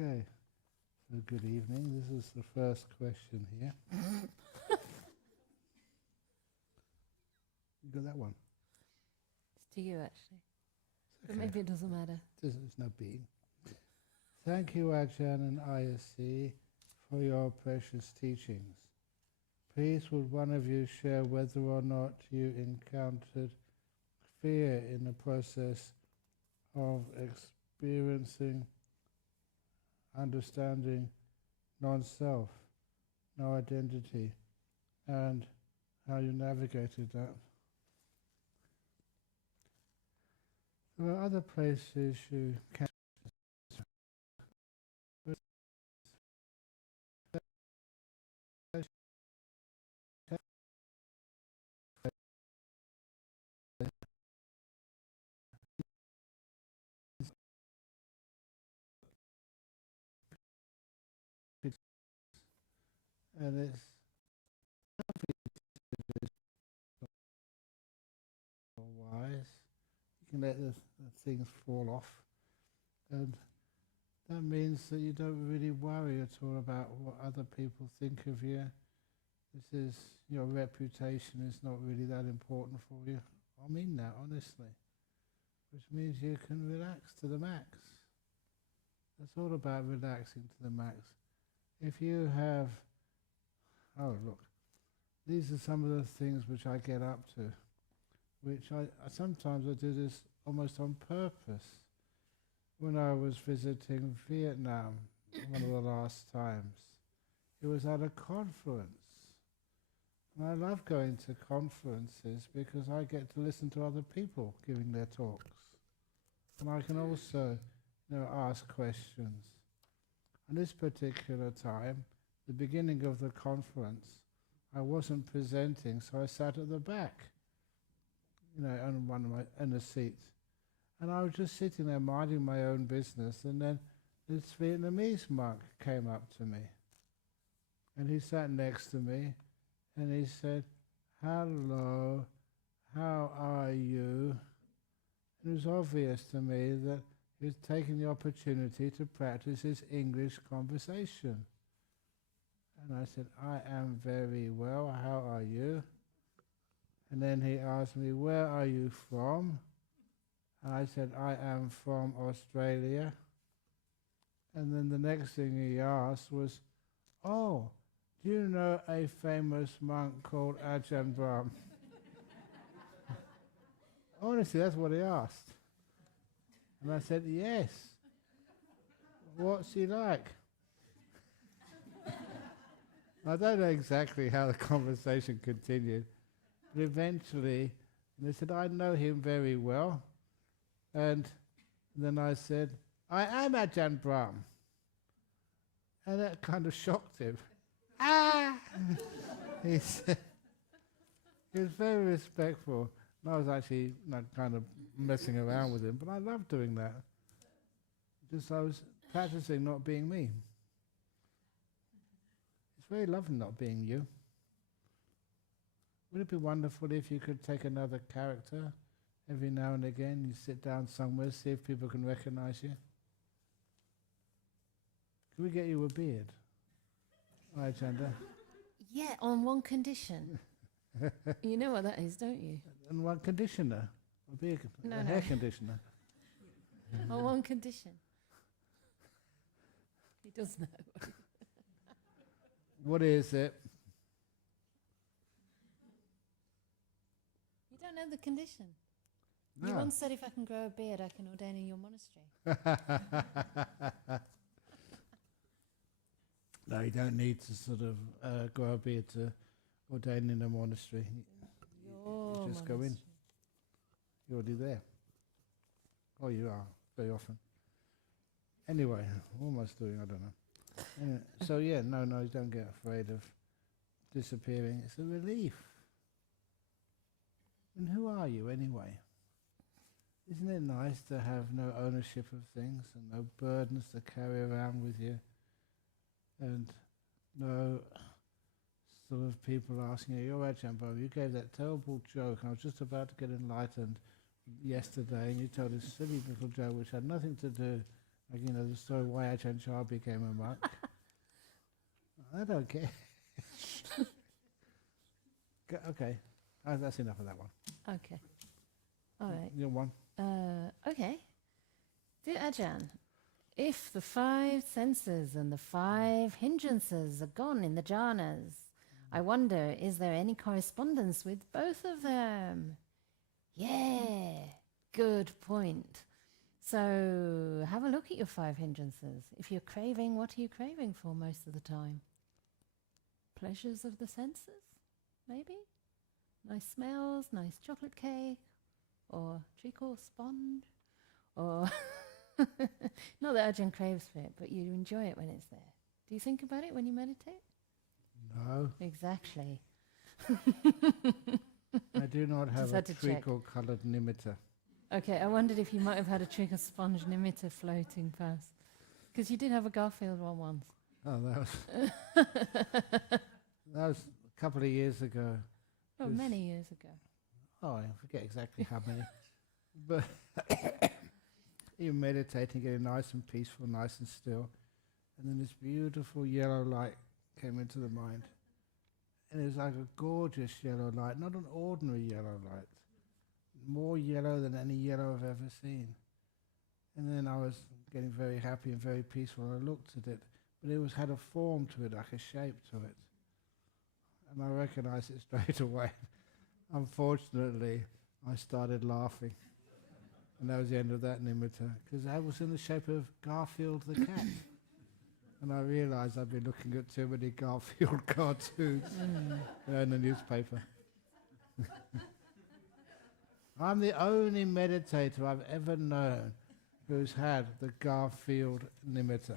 Okay, so good evening. This is the first question here. You got that one? It's to you, actually. But Okay. maybe it doesn't matter. There's no being. Thank you, Ajahn and ISC, for your precious teachings. Please would one of you share whether or not you encountered fear in the process of experiencing, understanding non-self, no identity, and how you navigated that. There are other places you can, and it's wise. You can let the things fall off, and that means that you don't really worry at all about what other people think of you. This is, your reputation is not really that important for you. I mean that, honestly. Which means you can relax to the max. It's all about relaxing to the max. If you have, oh look, these are some of the things which I get up to, which I sometimes I do this almost on purpose. When I was visiting Vietnam, one of the last times, it was at a conference. And I love going to conferences because I get to listen to other people giving their talks. And I can also, ask questions. On this particular time, the beginning of the conference, I wasn't presenting, so I sat at the back, on a seat. And I was just sitting there minding my own business, and then this Vietnamese monk came up to me. And he sat next to me, and he said, "Hello, how are you?" It was obvious to me that he was taking the opportunity to practice his English conversation. And I said, "I am very well, how are you?" And then he asked me, "Where are you from?" And I said, "I am from Australia." And then the next thing he asked was, "Oh, do you know a famous monk called Ajahn Brahm?" Honestly, that's what he asked. And I said, "Yes." "What's he like?" I don't know exactly how the conversation continued, but eventually they said, "I know him very well." And then I said, "I am Ajahn Brahm." And that kind of shocked him. Ah! He said, he was very respectful. And I was actually kind of messing around with him, but I love doing that. Just I was practicing not being me. It's very lovely not being you. Would it be wonderful if you could take another character every now and again? You sit down somewhere, see if people can recognize you. Can we get you a beard? All right, Canda. Yeah, on one condition. You know what that is, don't you? And one conditioner, a hair conditioner. On one condition. He does know. What is it? You don't know the condition. No. You once said if I can grow a beard, I can ordain in your monastery. No, you don't need to sort of grow a beard to ordain in a monastery. You just go in. You're already there. Oh, you are, very often. Anyway, what am I doing? I don't know. So yeah, no, you don't get afraid of disappearing. It's a relief. And who are you anyway? Isn't it nice to have no ownership of things and no burdens to carry around with you? And no sort of people asking you, "You're Ajahn Brahm, you gave that terrible joke. I was just about to get enlightened yesterday, and you told this silly little joke which had nothing to do Like, the story why Ajahn became a monk. I don't care. Okay, that's enough of that one. Okay. All right. Your one. Okay. Dear Ajahn, if the 5 senses and the 5 hindrances are gone in the jhanas, I wonder, is there any correspondence with both of them? Yeah, good point. So have a look at your 5 hindrances. If you're craving, what are you craving for most of the time? Pleasures of the senses, maybe? Nice smells, nice chocolate cake, or treacle sponge, or not that Ajahn craves for it, but you enjoy it when it's there. Do you think about it when you meditate? No. Exactly. I do not have Just a had to check. treacle-coloured nimitta. Okay, I wondered if you might have had a treacle sponge nimitta floating past. Because you did have a Garfield one once. Oh, that was a couple of years ago. Oh, many years ago. Oh, I forget exactly how many. But you're meditating, getting nice and peaceful, nice and still. And then this beautiful yellow light came into the mind. And it was like a gorgeous yellow light, not an ordinary yellow light. More yellow than any yellow I've ever seen. And then I was getting very happy and very peaceful. I looked at it, but it had a form to it, like a shape to it. And I recognized it straight away. Unfortunately, I started laughing. And that was the end of that nimitta, because that was in the shape of Garfield the cat. And I realized I'd been looking at too many Garfield cartoons in the newspaper. I'm the only meditator I've ever known who's had the Garfield nimitta.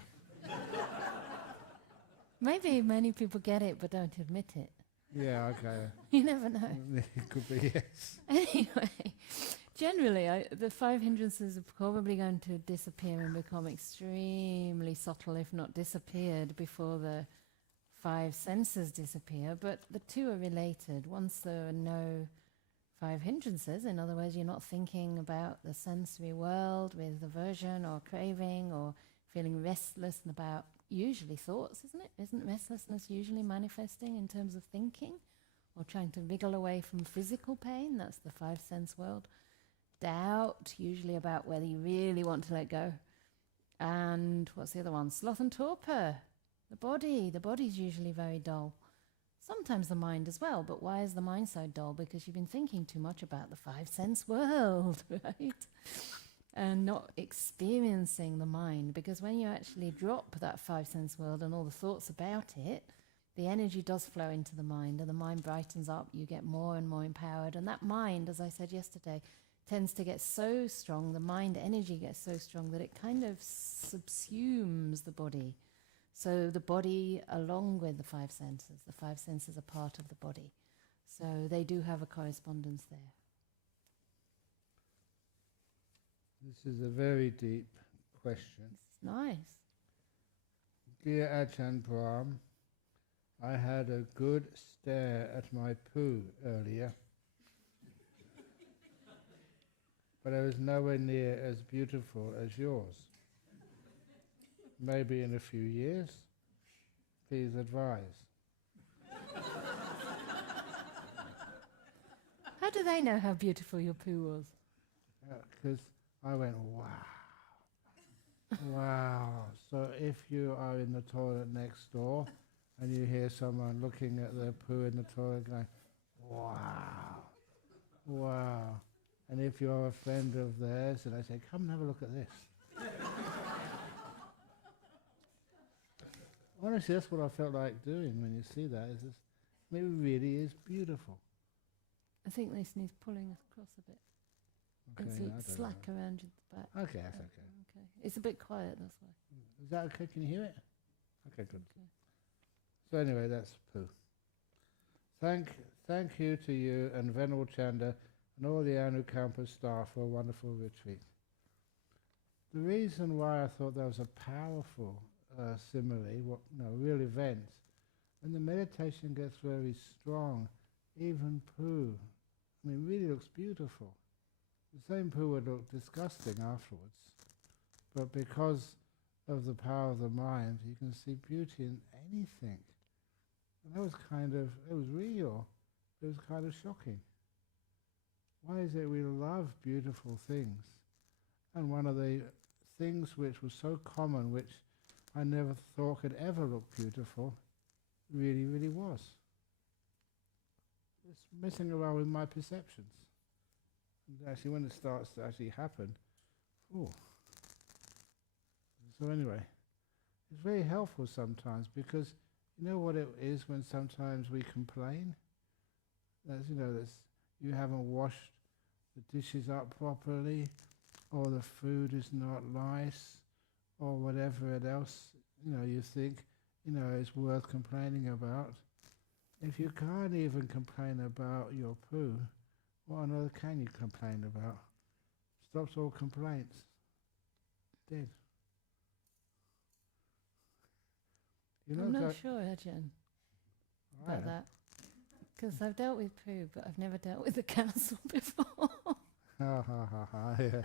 Maybe many people get it but don't admit it. Yeah, okay. You never know. It could be, yes. Anyway, generally, the 5 hindrances are probably going to disappear and become extremely subtle, if not disappeared, before the 5 senses disappear. But the 2 are related. Once there are no 5 hindrances, in other words, you're not thinking about the sensory world with aversion or craving or feeling restless about usually thoughts, isn't it? Isn't restlessness usually manifesting in terms of thinking or trying to wriggle away from physical pain? That's the 5 sense world. Doubt, usually about whether you really want to let go. And what's the other one? Sloth and torpor. The body's usually very dull. Sometimes the mind as well, but why is the mind so dull? Because you've been thinking too much about the 5 sense world, right? And not experiencing the mind, because when you actually drop that 5 sense world and all the thoughts about it, the energy does flow into the mind, and the mind brightens up, you get more and more empowered, and that mind, as I said yesterday, tends to get so strong, the mind energy gets so strong that it kind of subsumes the body. So the body, along with the 5 senses are part of the body. So they do have a correspondence there. This is a very deep question. It's nice. Dear Ajahn Brahm, I had a good stare at my poo earlier, but it was nowhere near as beautiful as yours. Maybe in a few years. Please advise. How do they know how beautiful your poo was? Because I went, wow. Wow. So if you are in the toilet next door and you hear someone looking at their poo in the toilet going, wow, wow. And if you're a friend of theirs and I say, come and have a look at this. Honestly, that's what I felt like doing when you see that. Is this, it really is beautiful. I think this needs pulling across a bit. Okay, It's slack around your back. Okay, that's okay. Okay. It's a bit quiet, that's why. Is that okay? Can you hear it? Okay, good. Okay. So anyway, that's poo. Thank you to you and Venerable Canda and all the Anukampa staff for a wonderful retreat. The reason why I thought that was a powerful simile, real event, when the meditation gets very strong, even poo, really looks beautiful. The same poo would look disgusting afterwards, but because of the power of the mind, you can see beauty in anything. And that was it was real. It was kind of shocking. Why is it we love beautiful things? And one of the things which was so common, which I never thought could ever look beautiful, really, really was. It's messing around with my perceptions. And actually, when it starts to actually happen, oh. So anyway, it's very helpful sometimes, because you know what it is when sometimes we complain? That's, that's you haven't washed the dishes up properly, or the food is not nice, or whatever else, you think, is worth complaining about. If you can't even complain about your poo, what on earth can you complain about? Stops all complaints. Dead. I'm not sure, Ajahn, about that. Because I've dealt with poo, but I've never dealt with the council before. Ha ha ha ha, yeah.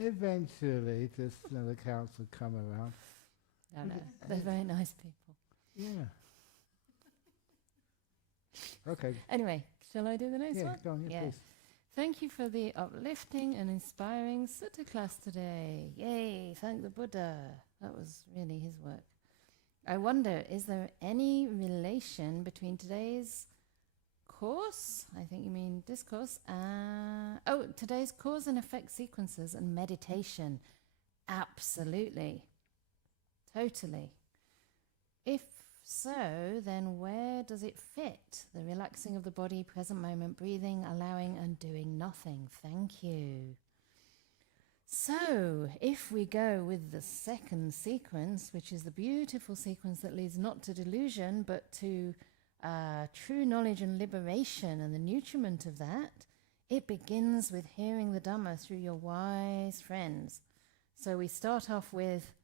Eventually, just the council come around. No, they're very nice people. Yeah. Okay. Anyway, shall I do the next one? Yeah, go on, please. Thank you for the uplifting and inspiring Sutta class today. Yay, thank the Buddha. That was really his work. I wonder, is there any relation between today's course, I think you mean discourse, today's cause and effect sequences and meditation? Absolutely. Totally. If so, then where does it fit? The relaxing of the body, present moment, breathing, allowing and doing nothing. Thank you. So, if we go with the second sequence, which is the beautiful sequence that leads not to delusion, but to true knowledge and liberation and the nutriment of that, it begins with hearing the Dhamma through your wise friends. So we start off with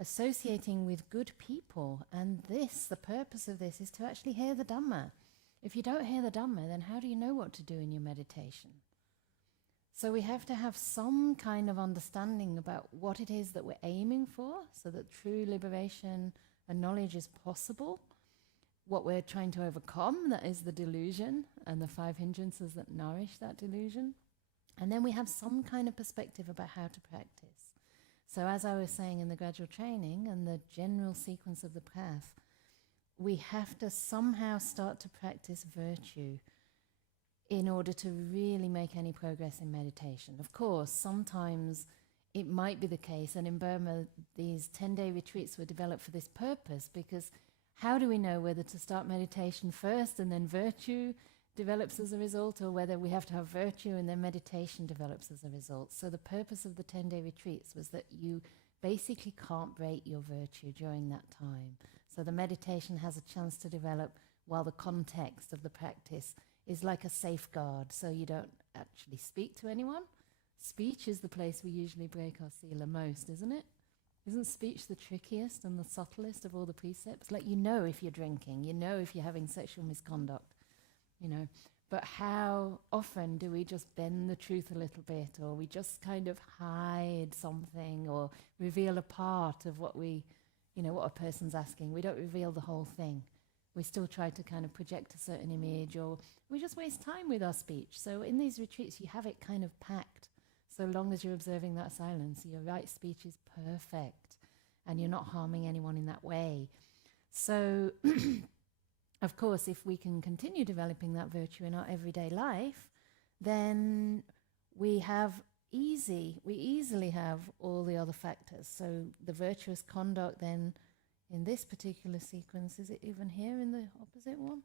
associating with good people, and the purpose of this is to actually hear the Dhamma. If you don't hear the Dhamma, then how do you know what to do in your meditation? So we have to have some kind of understanding about what it is that we're aiming for, so that true liberation and knowledge is possible. What we're trying to overcome, that is the delusion, and the 5 hindrances that nourish that delusion. And then we have some kind of perspective about how to practice. So as I was saying in the gradual training and the general sequence of the path, we have to somehow start to practice virtue in order to really make any progress in meditation. Of course, sometimes it might be the case, and in Burma, these 10-day retreats were developed for this purpose, because how do we know whether to start meditation first and then virtue develops as a result, or whether we have to have virtue and then meditation develops as a result? So the purpose of the 10-day retreats was that you basically can't break your virtue during that time. So the meditation has a chance to develop while the context of the practice is like a safeguard, so you don't actually speak to anyone. Speech is the place we usually break our sila most, isn't it? Isn't speech the trickiest and the subtlest of all the precepts? Like, if you're drinking, if you're having sexual misconduct, But how often do we just bend the truth a little bit, or we just kind of hide something, or reveal a part of what what a person's asking? We don't reveal the whole thing. We still try to kind of project a certain image, or we just waste time with our speech. So in these retreats, you have it kind of packed. So long as you're observing that silence, your right speech is perfect, and you're not harming anyone in that way. So, of course, if we can continue developing that virtue in our everyday life, then we easily have all the other factors. So the virtuous conduct then, in this particular sequence, is it even here in the opposite one?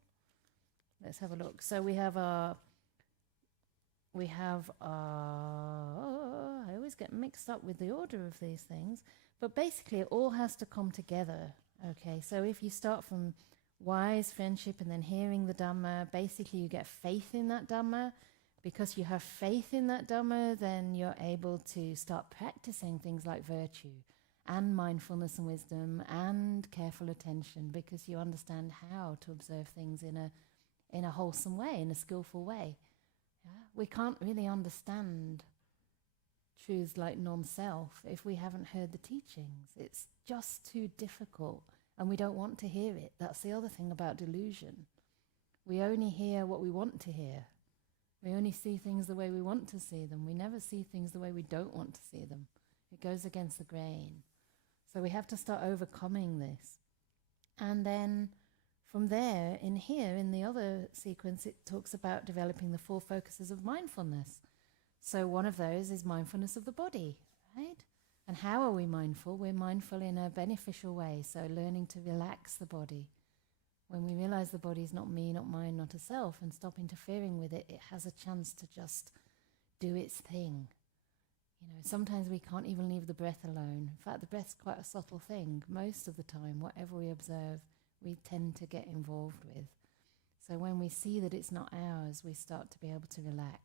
Let's have a look. So we have our, I always get mixed up with the order of these things, but basically it all has to come together. Okay, so if you start from wise friendship and then hearing the Dhamma, basically you get faith in that Dhamma. Because you have faith in that Dhamma, then you're able to start practicing things like virtue and mindfulness and wisdom and careful attention, because you understand how to observe things in a wholesome way, in a skillful way. Yeah? We can't really understand truths like non-self if we haven't heard the teachings. It's just too difficult, and we don't want to hear it. That's the other thing about delusion. We only hear what we want to hear. We only see things the way we want to see them. We never see things the way we don't want to see them. It goes against the grain. So we have to start overcoming this. And then from there, in here, in the other sequence, it talks about developing the 4 focuses of mindfulness. So one of those is mindfulness of the body, right? And how are we mindful? We're mindful in a beneficial way, so learning to relax the body. When we realize the body is not me, not mine, not a self, and stop interfering with it, it has a chance to just do its thing. You know, sometimes we can't even leave the breath alone. In fact, the breath's quite a subtle thing. Most of the time, whatever we observe, we tend to get involved with. So when we see that it's not ours, we start to be able to relax.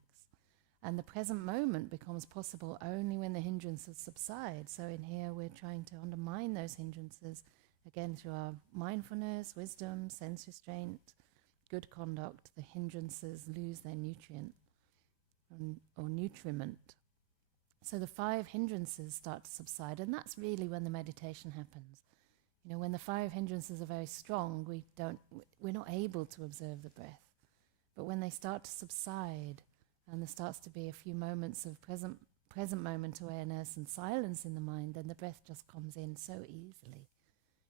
And the present moment becomes possible only when the hindrances subside. So in here, we're trying to undermine those hindrances, again, through our mindfulness, wisdom, sense restraint, good conduct. The hindrances lose their nutrient or nutriment. So the 5 hindrances start to subside, and that's really when the meditation happens. You know, when the 5 hindrances are very strong, we're not able to observe the breath. But when they start to subside, and there starts to be a few moments of present moment awareness and silence in the mind, then the breath just comes in so easily.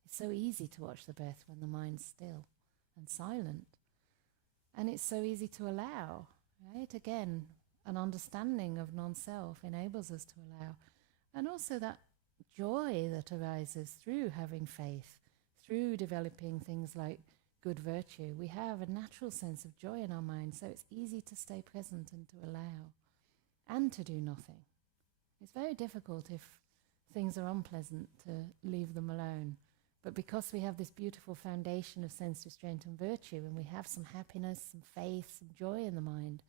It's so easy to watch the breath when the mind's still and silent. And it's so easy to allow, right? Again, an understanding of non-self enables us to allow. And also that joy that arises through having faith, through developing things like good virtue. We have a natural sense of joy in our mind, so it's easy to stay present and to allow and to do nothing. It's very difficult if things are unpleasant to leave them alone. But because we have this beautiful foundation of sense restraint and virtue, and we have some happiness, some faith, some joy in the mind,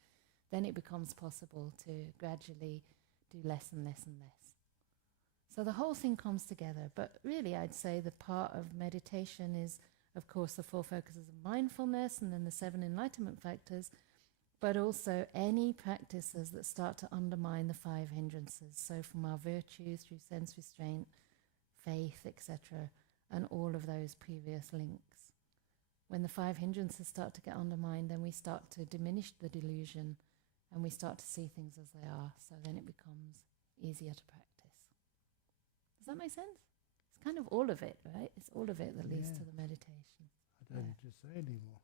then it becomes possible to gradually do less and less and less. So the whole thing comes together. But really, I'd say the part of meditation is, of course, the 4 focuses of mindfulness and then the 7 enlightenment factors, but also any practices that start to undermine the 5 hindrances. So from our virtues through sense restraint, faith, etc., and all of those previous links. When the 5 hindrances start to get undermined, then we start to diminish the delusion and we start to see things as they are. So then it becomes easier to practice. Does that make sense? It's kind of all of it, right? It's all of it that leads to the meditation. I don't need to say anymore.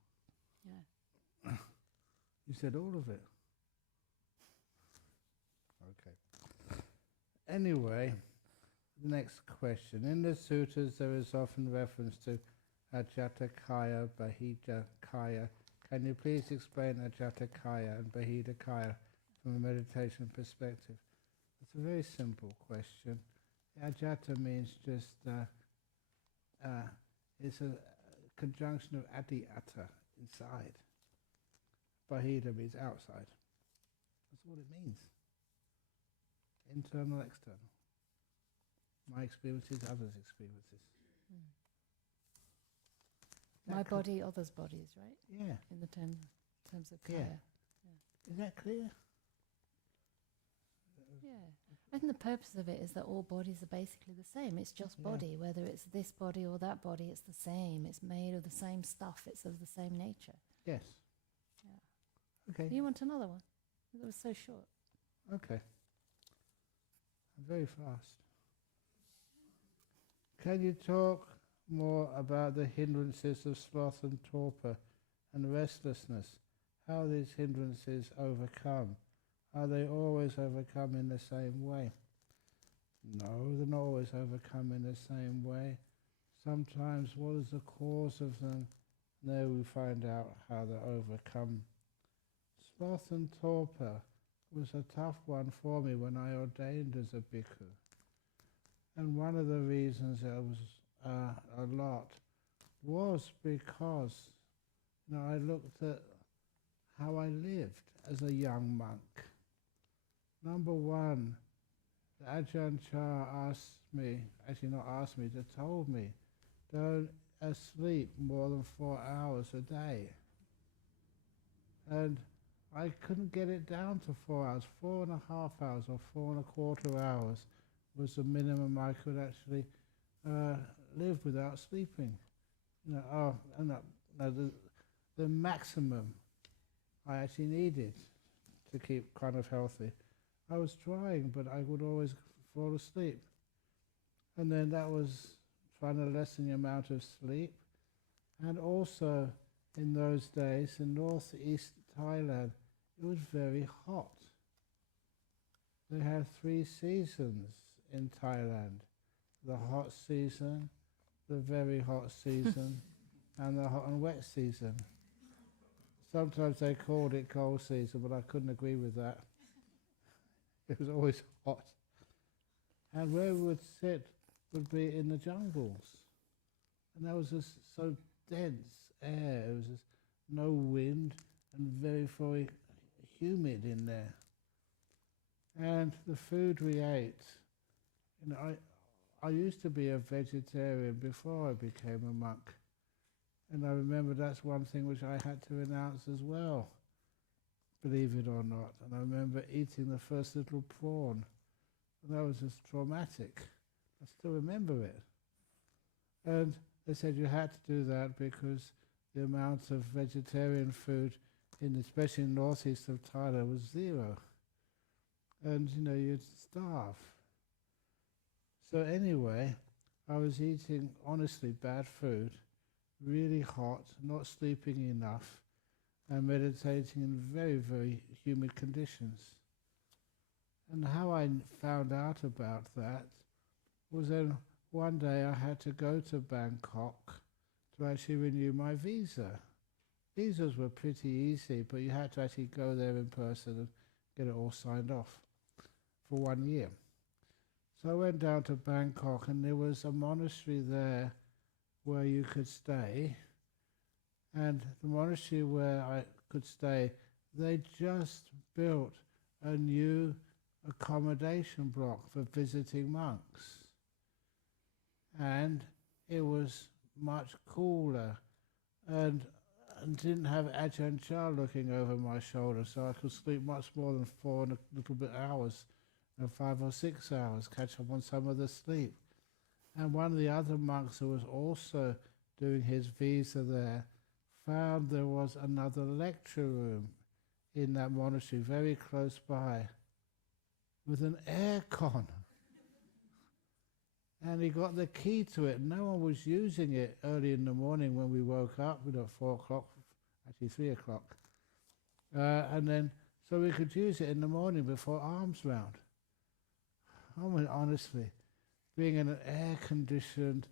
Yeah. You said all of it. Okay. Anyway, the next question. In the sutras, there is often reference to Ajatakaya, Bahidakaya. Can you please explain Ajatakaya and Bahidakaya from a meditation perspective? It's a very simple question. Ajata means just, it's a conjunction of adi-ata, inside. Bahida means outside. That's what it means. Internal, external. My experiences, others' experiences. My body, others' bodies, right? Yeah. In the terms of kaya. Yeah. Is that clear? Yeah. I think the purpose of it is that all bodies are basically the same. It's just body. Whether it's this body or that body, it's the same. It's made of the same stuff. It's of the same nature. Yes. Yeah. Okay. You want another one? It was so short. Okay. I'm very fast. Can you talk more about the hindrances of sloth and torpor and restlessness? How these hindrances overcome? Are they always overcome in the same way? No, they're not always overcome in the same way. Sometimes what is the cause of them? There we find out how they're overcome. Sloth and torpor was a tough one for me when I ordained as a bhikkhu. And one of the reasons it was a lot was because, I looked at how I lived as a young monk. Number one, the Ajahn Chah asked me, actually not asked me, they told me, don't sleep more than 4 hours a day. And I couldn't get it down to 4 hours. 4.5 hours or 4.25 hours was the minimum I could actually live without sleeping. The maximum I actually needed to keep kind of healthy. I was trying, but I would always fall asleep. And then that was trying to lessen the amount of sleep. And also, in those days, in northeast Thailand, it was very hot. They had 3 seasons in Thailand. The hot season, the very hot season, and the hot and wet season. Sometimes they called it cold season, but I couldn't agree with that. It was always hot. And where we would sit would be in the jungles. And there was just so dense air. It was just no wind and very, very humid in there. And the food we ate, I used to be a vegetarian before I became a monk. And I remember that's one thing which I had to renounce as well, believe it or not. And I remember eating the first little prawn. And that was just traumatic. I still remember it. And they said you had to do that because the amount of vegetarian food, especially in northeast of Thailand, was 0. And, you'd starve. So anyway, I was eating, honestly, bad food, really hot, not sleeping enough, and meditating in very, very humid conditions. And how I found out about that was then one day I had to go to Bangkok to actually renew my visa. Visas were pretty easy, but you had to actually go there in person and get it all signed off for 1 year. So I went down to Bangkok, and there was a monastery there where you could stay. And the monastery where I could stay, they just built a new accommodation block for visiting monks. And it was much cooler and didn't have Ajahn Chah looking over my shoulder, so I could sleep much more than 4 and a little bit hours, 5 or 6 hours, catch up on some of the sleep. And one of the other monks who was also doing his visa there found there was another lecture room in that monastery very close by with an aircon. And he got the key to it. No one was using it early in the morning when we woke up, at 4 o'clock, actually 3 o'clock. And then, so we could use it in the morning before alms round. I mean, honestly, being in an air-conditioned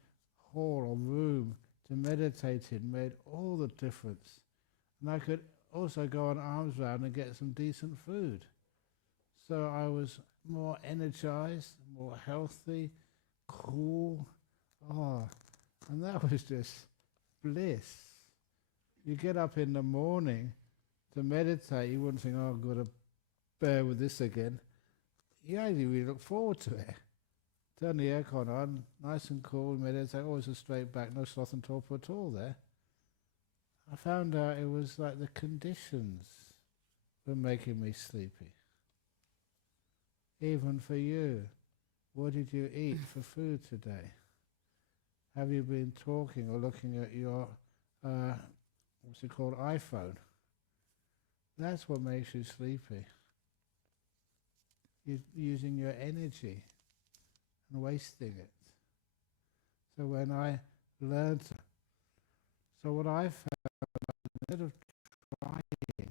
hall or room to meditate in made all the difference. And I could also go on alms round and get some decent food. So I was more energized, more healthy, cool. And that was just bliss. You get up in the morning to meditate, you wouldn't think, oh, I've got to bear with this again. You actually really look forward to it. Turn the aircon on, nice and cool, meditate, always a straight back, no sloth and torpor at all there. I found out it was like the conditions were making me sleepy. Even for you, what did you eat for food today? Have you been talking or looking at your, what's it called, iPhone? That's what makes you sleepy. You're using your energy and wasting it. So when I learned, so what I found, instead of trying to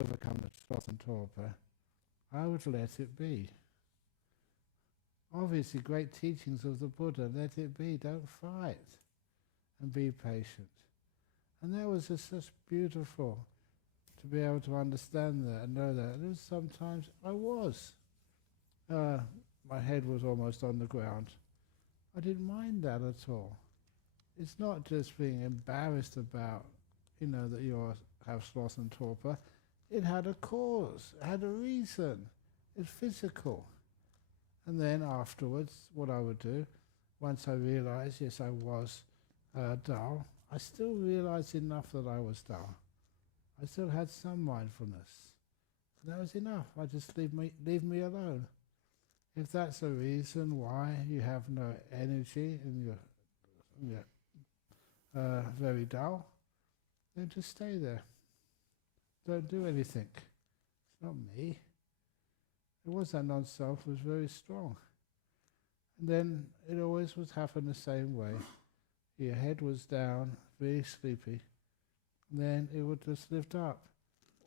overcome the sloth and torpor, I would let it be. Obviously, great teachings of the Buddha, let it be, don't fight, and be patient. And that was just beautiful to be able to understand that and know that. And sometimes I was. My head was almost on the ground. I didn't mind that at all. It's not just being embarrassed about, that you have sloth and torpor. It had a cause, it had a reason. It's physical. And then afterwards, what I would do, once I realized, yes, I was dull, I still realized enough that I was dull. I still had some mindfulness. That was enough. I just leave me alone. If that's the reason why you have no energy and you're very dull, then just stay there. Don't do anything. It's not me. It was that non-self was very strong. And then it always would happen the same way. Your head was down, very sleepy. And then it would just lift up,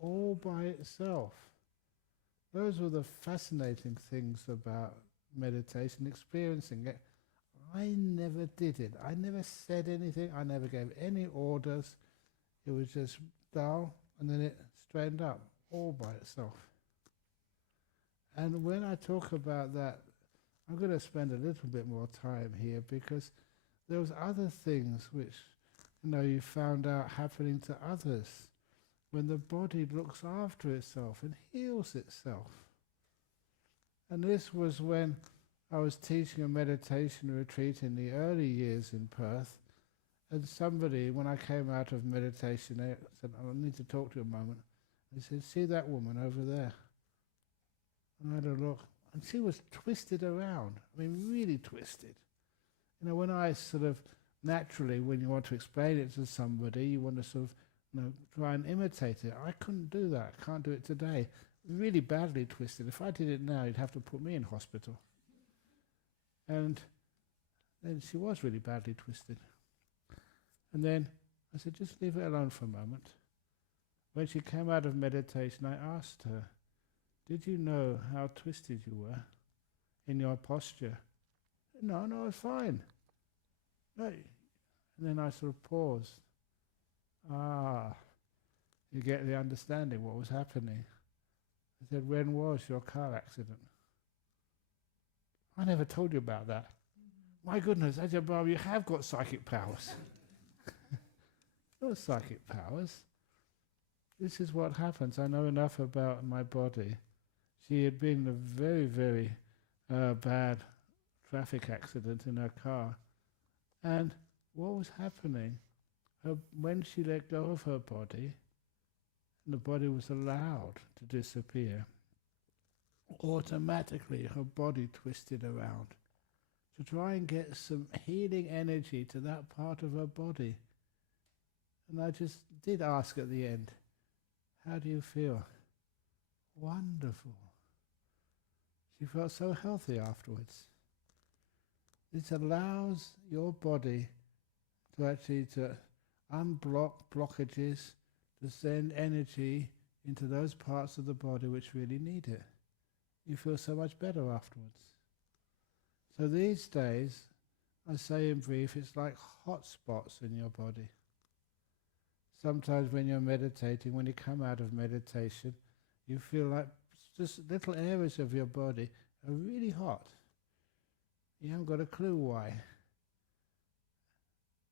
all by itself. Those were the fascinating things about meditation, experiencing it. I never did it. I never said anything. I never gave any orders. It was just dull, and then it straightened up, all by itself. And when I talk about that, I'm going to spend a little bit more time here, because there was other things which, you found out happening to others when the body looks after itself and heals itself. And this was when I was teaching a meditation retreat in the early years in Perth, and somebody, when I came out of meditation, they said, I need to talk to you a moment. They said, see that woman over there? And I had a look, and she was twisted around. I mean, really twisted. When I sort of, naturally, when you want to explain it to somebody, you want to sort of, try and imitate it. I couldn't do that. I can't do it today. Really badly twisted. If I did it now, you'd have to put me in hospital. And then she was really badly twisted. And then I said, just leave it alone for a moment. When she came out of meditation, I asked her, did you know how twisted you were in your posture? No, I was fine. No. And then I sort of paused. You get the understanding what was happening. I said, when was your car accident? I never told you about that. My goodness, Ajahn Brahm, you have got psychic powers. Not psychic powers. This is what happens. I know enough about my body. She had been in a very, very bad traffic accident in her car. And what was happening, when she let go of her body, and the body was allowed to disappear, automatically her body twisted around to try and get some healing energy to that part of her body. And I just did ask at the end, how do you feel? Wonderful. She felt so healthy afterwards. This allows your body to actually unblock blockages, to send energy into those parts of the body which really need it. You feel so much better afterwards. So these days, I say in brief, it's like hot spots in your body. Sometimes when you're meditating, when you come out of meditation, you feel like just little areas of your body are really hot. You haven't got a clue why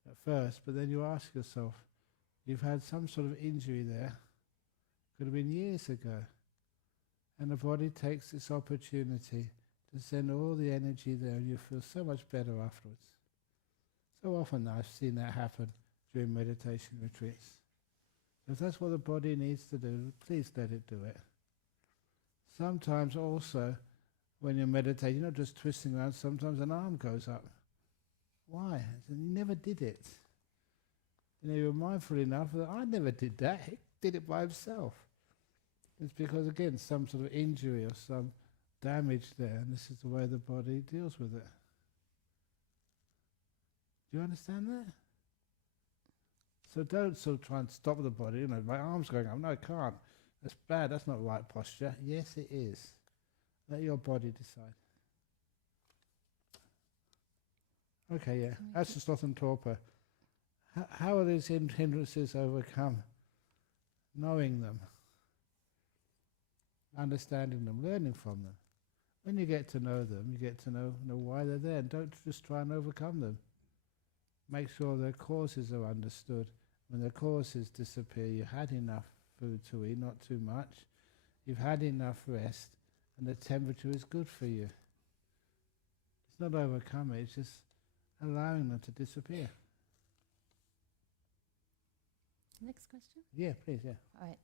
at first, but then you ask yourself, you've had some sort of injury there, could have been years ago, and the body takes this opportunity to send all the energy there, and you feel so much better afterwards. So often I've seen that happen during meditation retreats. If that's what the body needs to do, please let it do it. Sometimes also, when you're meditating, you're not just twisting around, sometimes an arm goes up. Why? And you never did it. You're mindful enough that I never did that. He did it by himself. It's because, again, some sort of injury or some damage there, and this is the way the body deals with it. Do you understand that? So don't sort of try and stop the body. My arm's going up. No, I can't. That's bad. That's not right posture. Yes, it is. Let your body decide. Okay, yeah. That's the sloth and torpor. How are these hindrances overcome? Knowing them, understanding them, learning from them. When you get to know them, you get to know why they're there, and don't just try and overcome them. Make sure their causes are understood. When the causes disappear, you had enough food to eat, not too much. You've had enough rest, and the temperature is good for you. It's not overcoming, it's just allowing them to disappear. Next question? Yeah, please, yeah. All right.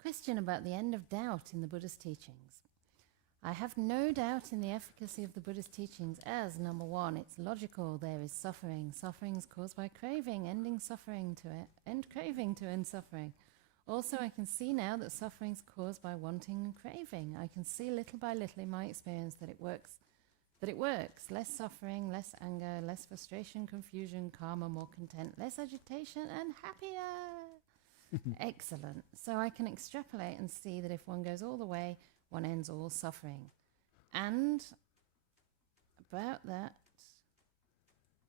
Question about the end of doubt in the Buddha's teachings. I have no doubt in the efficacy of the Buddha's teachings as, number one, it's logical, there is suffering. Suffering is caused by craving, ending suffering to end craving to end suffering. Also, I can see now that suffering is caused by wanting and craving. I can see little by little in my experience that it works. Less suffering, less anger, less frustration, confusion, calmer, more content, less agitation, and happier. Excellent. So I can extrapolate and see that if one goes all the way, one ends all suffering. And about that,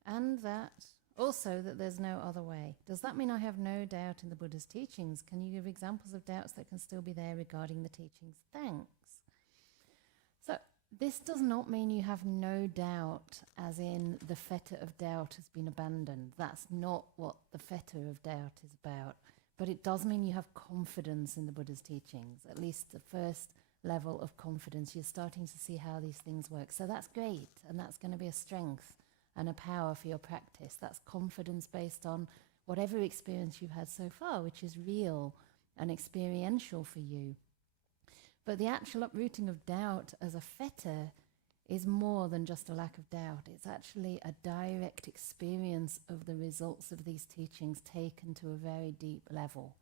and that, also that there's no other way. Does that mean I have no doubt in the Buddha's teachings? Can you give examples of doubts that can still be there regarding the teachings? Thanks. So this does not mean you have no doubt, as in the fetter of doubt has been abandoned. That's not what the fetter of doubt is about. But it does mean you have confidence in the Buddha's teachings, at least the first level of confidence. You're starting to see how these things work. So that's great, and that's going to be a strength and a power for your practice. That's confidence based on whatever experience you've had so far, which is real and experiential for you. But the actual uprooting of doubt as a fetter is more than just a lack of doubt. It's actually a direct experience of the results of these teachings taken to a very deep level.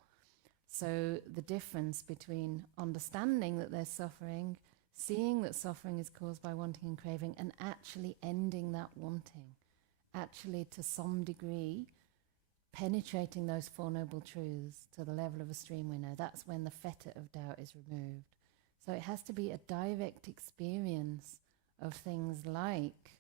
So the difference between understanding that there's suffering, seeing that suffering is caused by wanting and craving, and actually ending that wanting, actually to some degree penetrating those Four Noble Truths to the level of a stream winner, that's when the fetter of doubt is removed. So it has to be a direct experience of things like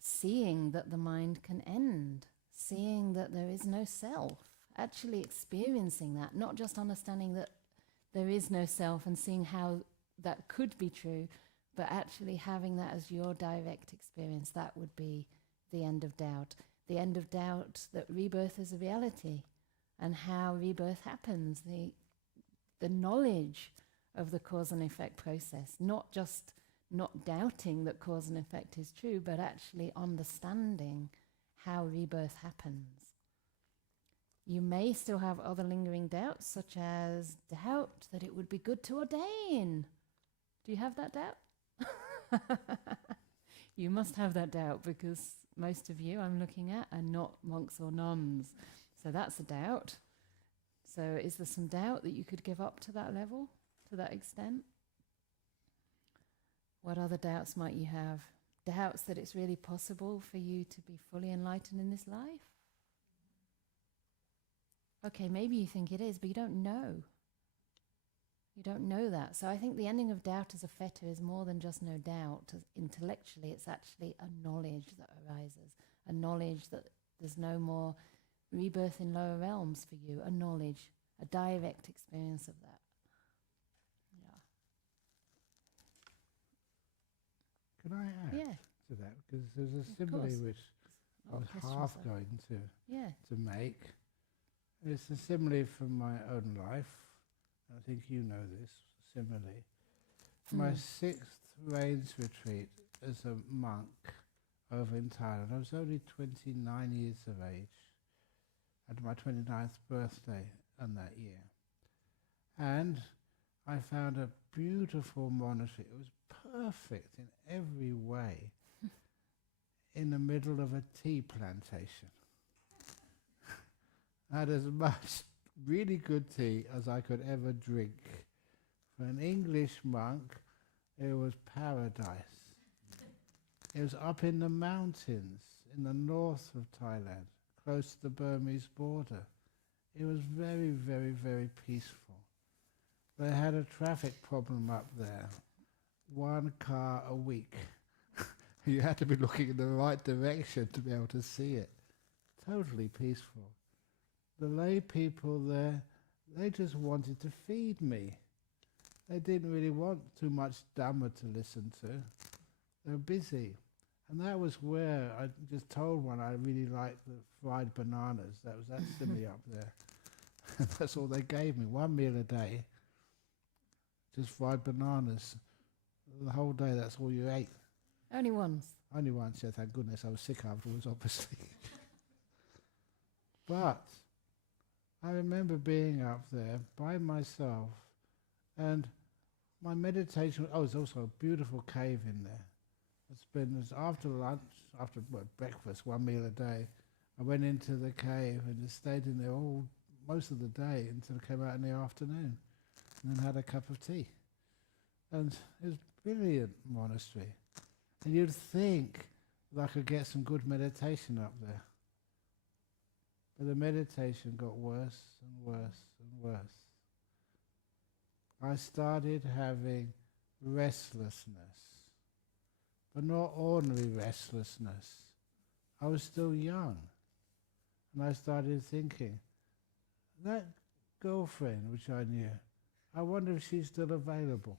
seeing that the mind can end, seeing that there is no self, actually experiencing that, not just understanding that there is no self and seeing how that could be true, but actually having that as your direct experience. That would be the end of doubt. The end of doubt that rebirth is a reality and how rebirth happens, the knowledge of the cause and effect process, not just not doubting that cause and effect is true, but actually understanding how rebirth happens. You may still have other lingering doubts, such as doubt that it would be good to ordain. Do you have that doubt? You must have that doubt, because most of you I'm looking at are not monks or nuns. So that's a doubt. So is there some doubt that you could give up to that level, to that extent? What other doubts might you have? Doubts that it's really possible for you to be fully enlightened in this life? Okay, maybe you think it is, but you don't know. You don't know that. So I think the ending of doubt as a fetter is more than just no doubt. Intellectually, it's actually a knowledge that arises, a knowledge that there's no more rebirth in lower realms for you, a knowledge, a direct experience of that. Yeah. Can I add to that? Because there's a simile which I was half going to make. It's a simile from my own life. I think you know this simile. My 6th rains retreat as a monk over in Thailand. I was only 29 years of age. I had my 29th birthday on that year. And I found a beautiful monastery. It was perfect in every way in the middle of a tea plantation. I had as much really good tea as I could ever drink. For an English monk, it was paradise. It was up in the mountains in the north of Thailand, close to the Burmese border. It was very, very, very peaceful. They had a traffic problem up there. 1 car a week. You had to be looking in the right direction to be able to see it. Totally peaceful. The lay people there, they just wanted to feed me. They didn't really want too much Dhamma to listen to. They were busy. And that was where I just told one I really liked the fried bananas. That was that simile up there. That's all they gave me, 1 meal a day. Just fried bananas. The whole day, that's all you ate. Only once? Only once, yeah, thank goodness. I was sick afterwards, obviously. But I remember being up there by myself, and my meditation, there's also a beautiful cave in there. It's after lunch, after breakfast, one meal a day, I went into the cave and just stayed in there most of the day until I came out in the afternoon, and then had a cup of tea. And it was a brilliant monastery. And you'd think that I could get some good meditation up there. But the meditation got worse and worse and worse. I started having restlessness, but not ordinary restlessness. I was still young, and I started thinking, that girlfriend which I knew, I wonder if she's still available.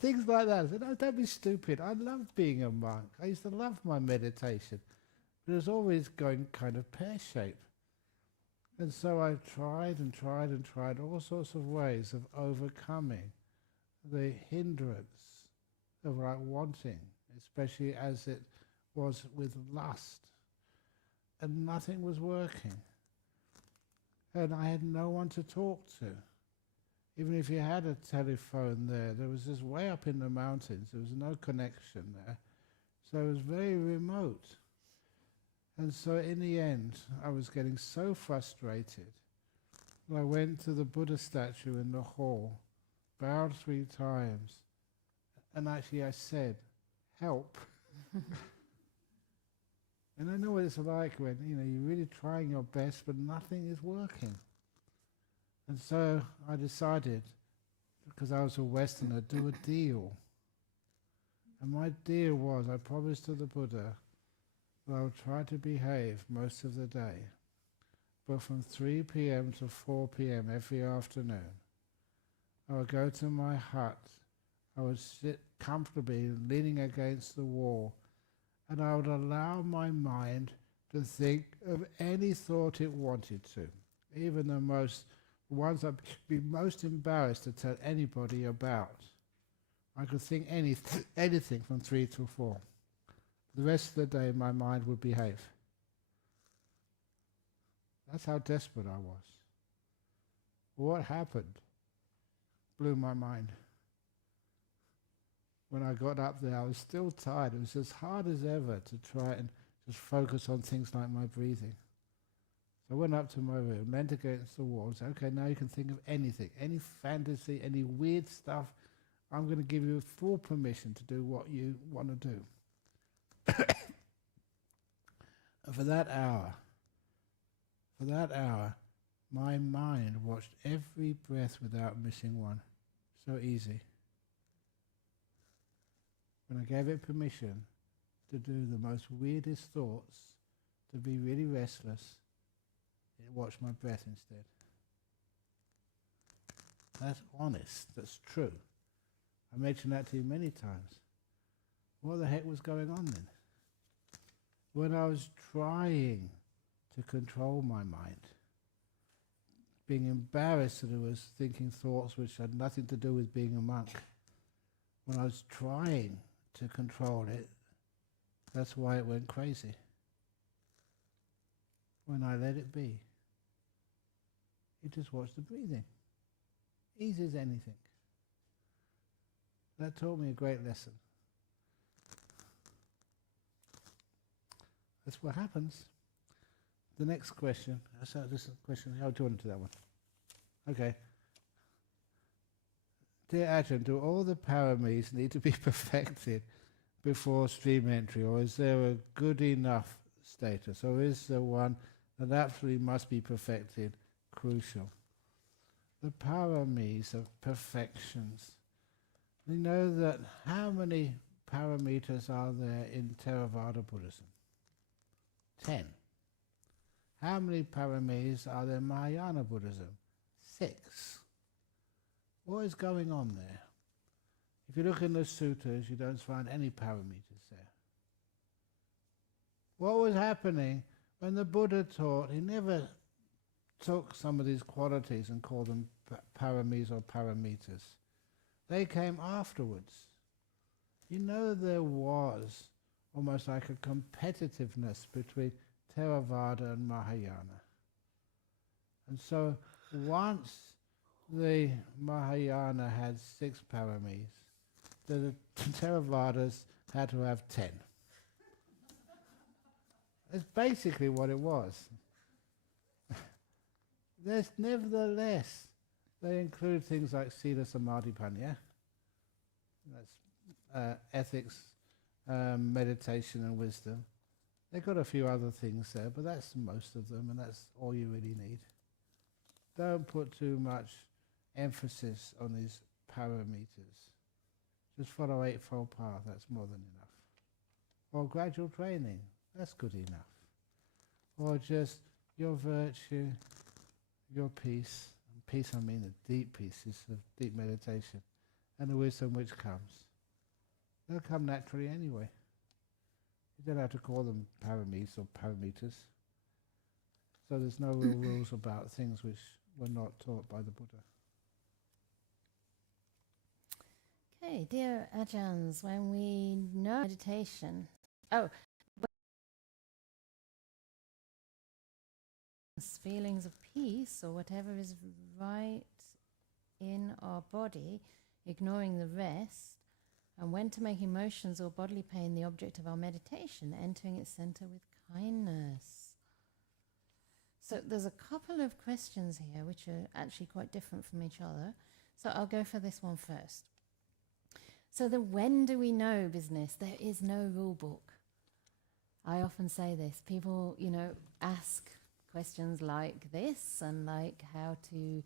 Things like that. I said, no, don't be stupid. I loved being a monk. I used to love my meditation, but it was always going kind of pear-shaped. And so I tried and tried and tried all sorts of ways of overcoming the hindrance of wanting, especially as it was with lust. And nothing was working. And I had no one to talk to. Even if you had a telephone there was this way up in the mountains. There was no connection there. So it was very remote. And so in the end, I was getting so frustrated. I went to the Buddha statue in the hall, bowed 3 times, and actually I said, help. And I know what it's like when you're really trying your best, but nothing is working. And so I decided, because I was a Westerner, do a deal. And my deal was, I promised to the Buddha that I would try to behave most of the day, but from 3 p.m. to 4 p.m. every afternoon, I would go to my hut, I would sit comfortably leaning against the wall, and I would allow my mind to think of any thought it wanted to, even the ones I'd be most embarrassed to tell anybody about. I could think anything from 3 to 4. The rest of the day my mind would behave. That's how desperate I was. What happened blew my mind. When I got up there, I was still tired. It was as hard as ever to try and just focus on things like my breathing. So I went up to my room, leant against the wall, and said, okay, now you can think of anything, any fantasy, any weird stuff. I'm going to give you full permission to do what you want to do. And for that hour, my mind watched every breath without missing one. So easy. When I gave it permission to do the most weirdest thoughts, to be really restless, it watched my breath instead. That's honest, that's true. I mentioned that to you many times. What the heck was going on then? When I was trying to control my mind, being embarrassed that I was thinking thoughts which had nothing to do with being a monk, when I was trying to control it, that's why it went crazy. When I let it be, you just watch the breathing. Easy as anything. That taught me a great lesson. That's what happens. The next question. This question. How do you want to do that one? Okay. Dear Ajahn, do all the paramis need to be perfected before stream entry, or is there a good enough status, or is there one that absolutely must be perfected crucial? The paramis of perfections. We know that how many paramitas are there in Theravada Buddhism? 10. How many paramis are there in Mahayana Buddhism? 6. What is going on there? If you look in the sutras, you don't find any paramitas there. What was happening when the Buddha taught? He never took some of these qualities and called them paramis or paramitas. They came afterwards. There was almost like a competitiveness between Theravada and Mahayana. And so once the Mahayana had 6 paramis, the Theravadas had to have 10. That's basically what it was. There's nevertheless, they include things like Sila Samadhi Panya, that's ethics, meditation and wisdom. They've got a few other things there, but that's most of them, and that's all you really need. Don't put too much emphasis on these parameters. Just follow Eightfold Path, that's more than enough. Or gradual training, that's good enough. Or just your virtue, your peace. And peace, I mean the deep pieces of deep meditation, and the wisdom which comes. They'll come naturally anyway. You don't have to call them paramis or parameters. So there's no real rules about things which were not taught by the Buddha. Okay, dear Ajahns, when we know meditation, feelings of peace or whatever is right in our body, ignoring the rest, and when to make emotions or bodily pain the object of our meditation, entering its center with kindness. So there's a couple of questions here which are actually quite different from each other. So I'll go for this one first. So the when do we know business, there is no rule book. I often say this. People, ask questions like this and like how to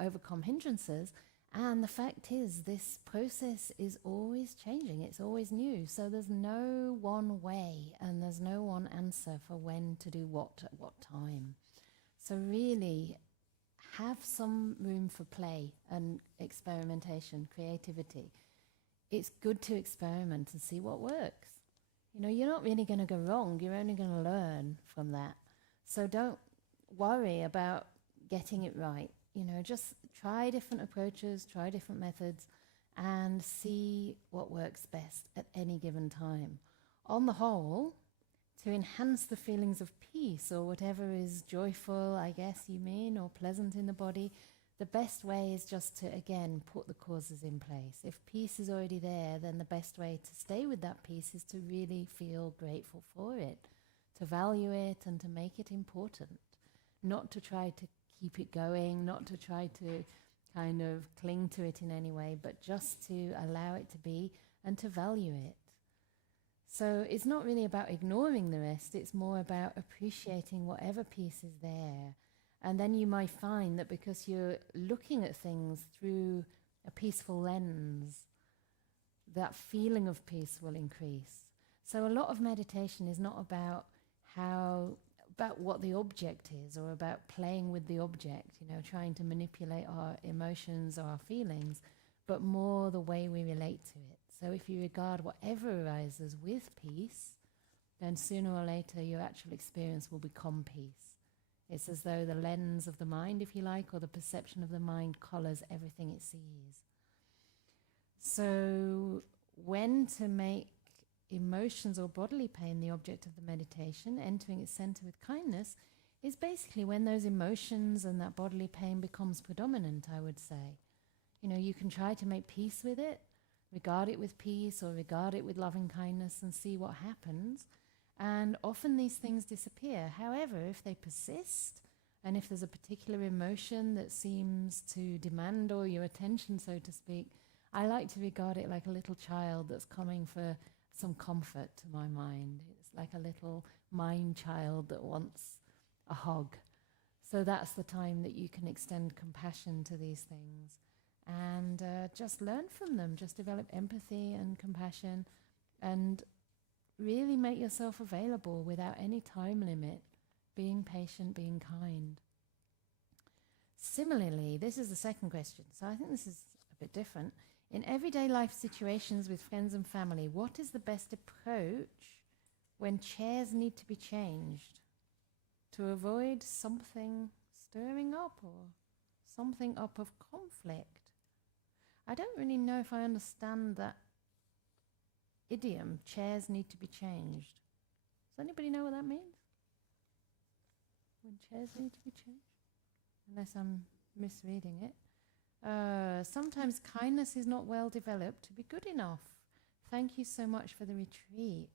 overcome hindrances. And the fact is, this process is always changing. It's always new. So there's no one way and there's no one answer for when to do what at what time. So really have some room for play and experimentation, creativity. It's good to experiment and see what works. You're not really going to go wrong. You're only going to learn from that. So don't worry about getting it right. Just try different approaches, try different methods, and see what works best at any given time. On the whole, to enhance the feelings of peace or whatever is joyful, I guess you mean, or pleasant in the body, the best way is just to, again, put the causes in place. If peace is already there, then the best way to stay with that peace is to really feel grateful for it, to value it and to make it important, not to try to keep it going, not to try to kind of cling to it in any way, but just to allow it to be and to value it. So it's not really about ignoring the rest, it's more about appreciating whatever piece is there. And then you might find that because you're looking at things through a peaceful lens, that feeling of peace will increase. So a lot of meditation is not about what the object is or about playing with the object, trying to manipulate our emotions or our feelings, but more the way we relate to it. So if you regard whatever arises with peace, then sooner or later your actual experience will become peace. It's as though the lens of the mind, if you like, or the perception of the mind colors everything it sees. So when to make emotions or bodily pain the object of the meditation, entering its center with kindness, is basically when those emotions and that bodily pain becomes predominant, I would say. You can try to make peace with it, regard it with peace or regard it with loving kindness and see what happens. And often these things disappear. However, if they persist, and if there's a particular emotion that seems to demand all your attention, so to speak, I like to regard it like a little child that's coming for some comfort to my mind. It's like a little mind child that wants a hug. So that's the time that you can extend compassion to these things and just learn from them, just develop empathy and compassion and really make yourself available without any time limit, being patient, being kind. Similarly, this is the second question, so I think this is a bit different. In everyday life situations with friends and family, what is the best approach when chairs need to be changed to avoid something stirring up or something up of conflict? I don't really know if I understand that idiom, chairs need to be changed. Does anybody know what that means? When chairs need to be changed? Unless I'm misreading it. Sometimes kindness is not well developed to be good enough. Thank you so much for the retreat.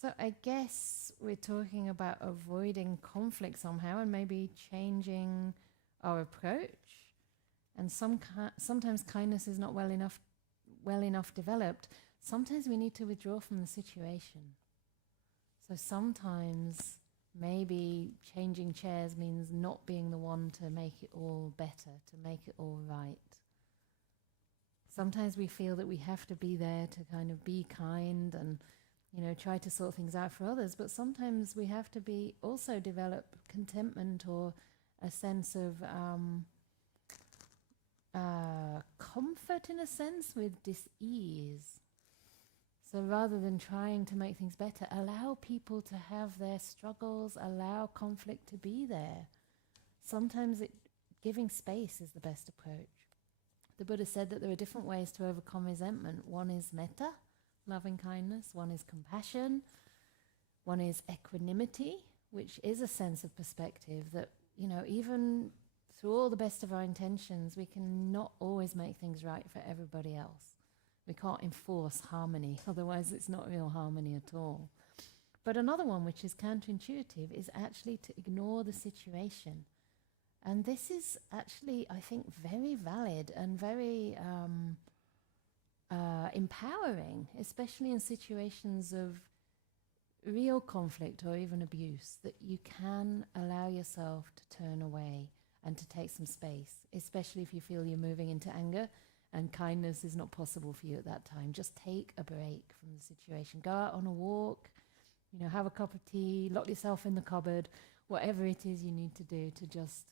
So I guess we're talking about avoiding conflict somehow and maybe changing our approach. And sometimes kindness is not well enough developed. Sometimes we need to withdraw from the situation. So sometimes maybe changing chairs means not being the one to make it all better, to make it all right. Sometimes we feel that we have to be there to kind of be kind and, try to sort things out for others, but sometimes we have to be also develop contentment or a sense of comfort in a sense with dis-ease. So rather than trying to make things better, allow people to have their struggles, allow conflict to be there. Sometimes giving space is the best approach. The Buddha said that there are different ways to overcome resentment. One is metta, loving kindness. One is compassion. One is equanimity, which is a sense of perspective that, even through all the best of our intentions, we can not always make things right for everybody else. We can't enforce harmony, otherwise it's not real harmony at all. But another one, which is counterintuitive, is actually to ignore the situation. And this is actually, I think, very valid and very empowering, especially in situations of real conflict or even abuse, that you can allow yourself to turn away and to take some space, especially if you feel you're moving into anger and kindness is not possible for you at that time. Just take a break from the situation. Go out on a walk, have a cup of tea, lock yourself in the cupboard, whatever it is you need to do to just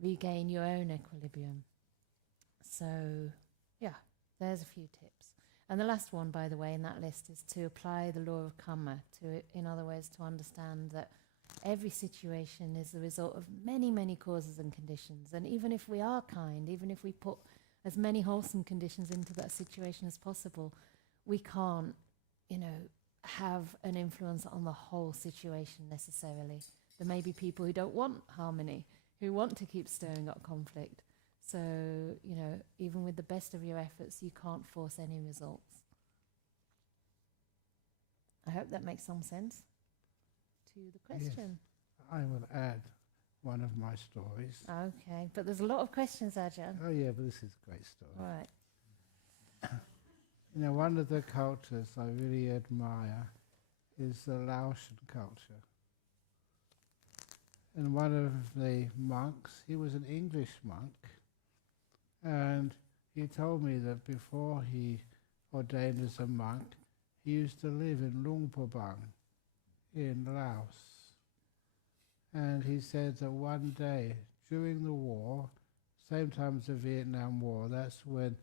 regain your own equilibrium. So, yeah, there's a few tips. And the last one, by the way, in that list is to apply the law of karma, in other words, to understand that every situation is the result of many, many causes and conditions. And even if we are kind, even if we put as many wholesome conditions into that situation as possible, we can't, have an influence on the whole situation necessarily. There may be people who don't want harmony, who want to keep stirring up conflict. So, even with the best of your efforts, you can't force any results. I hope that makes some sense to the question. Yes. I will add one of my stories. Okay, but there's a lot of questions, Ajahn. Oh yeah, but this is a great story. All right. One of the cultures I really admire is the Laotian culture. And one of the monks, he was an English monk, and he told me that before he ordained as a monk, he used to live in Luang Prabang in Laos. And he said that one day during the war, same time as the Vietnam War, that's when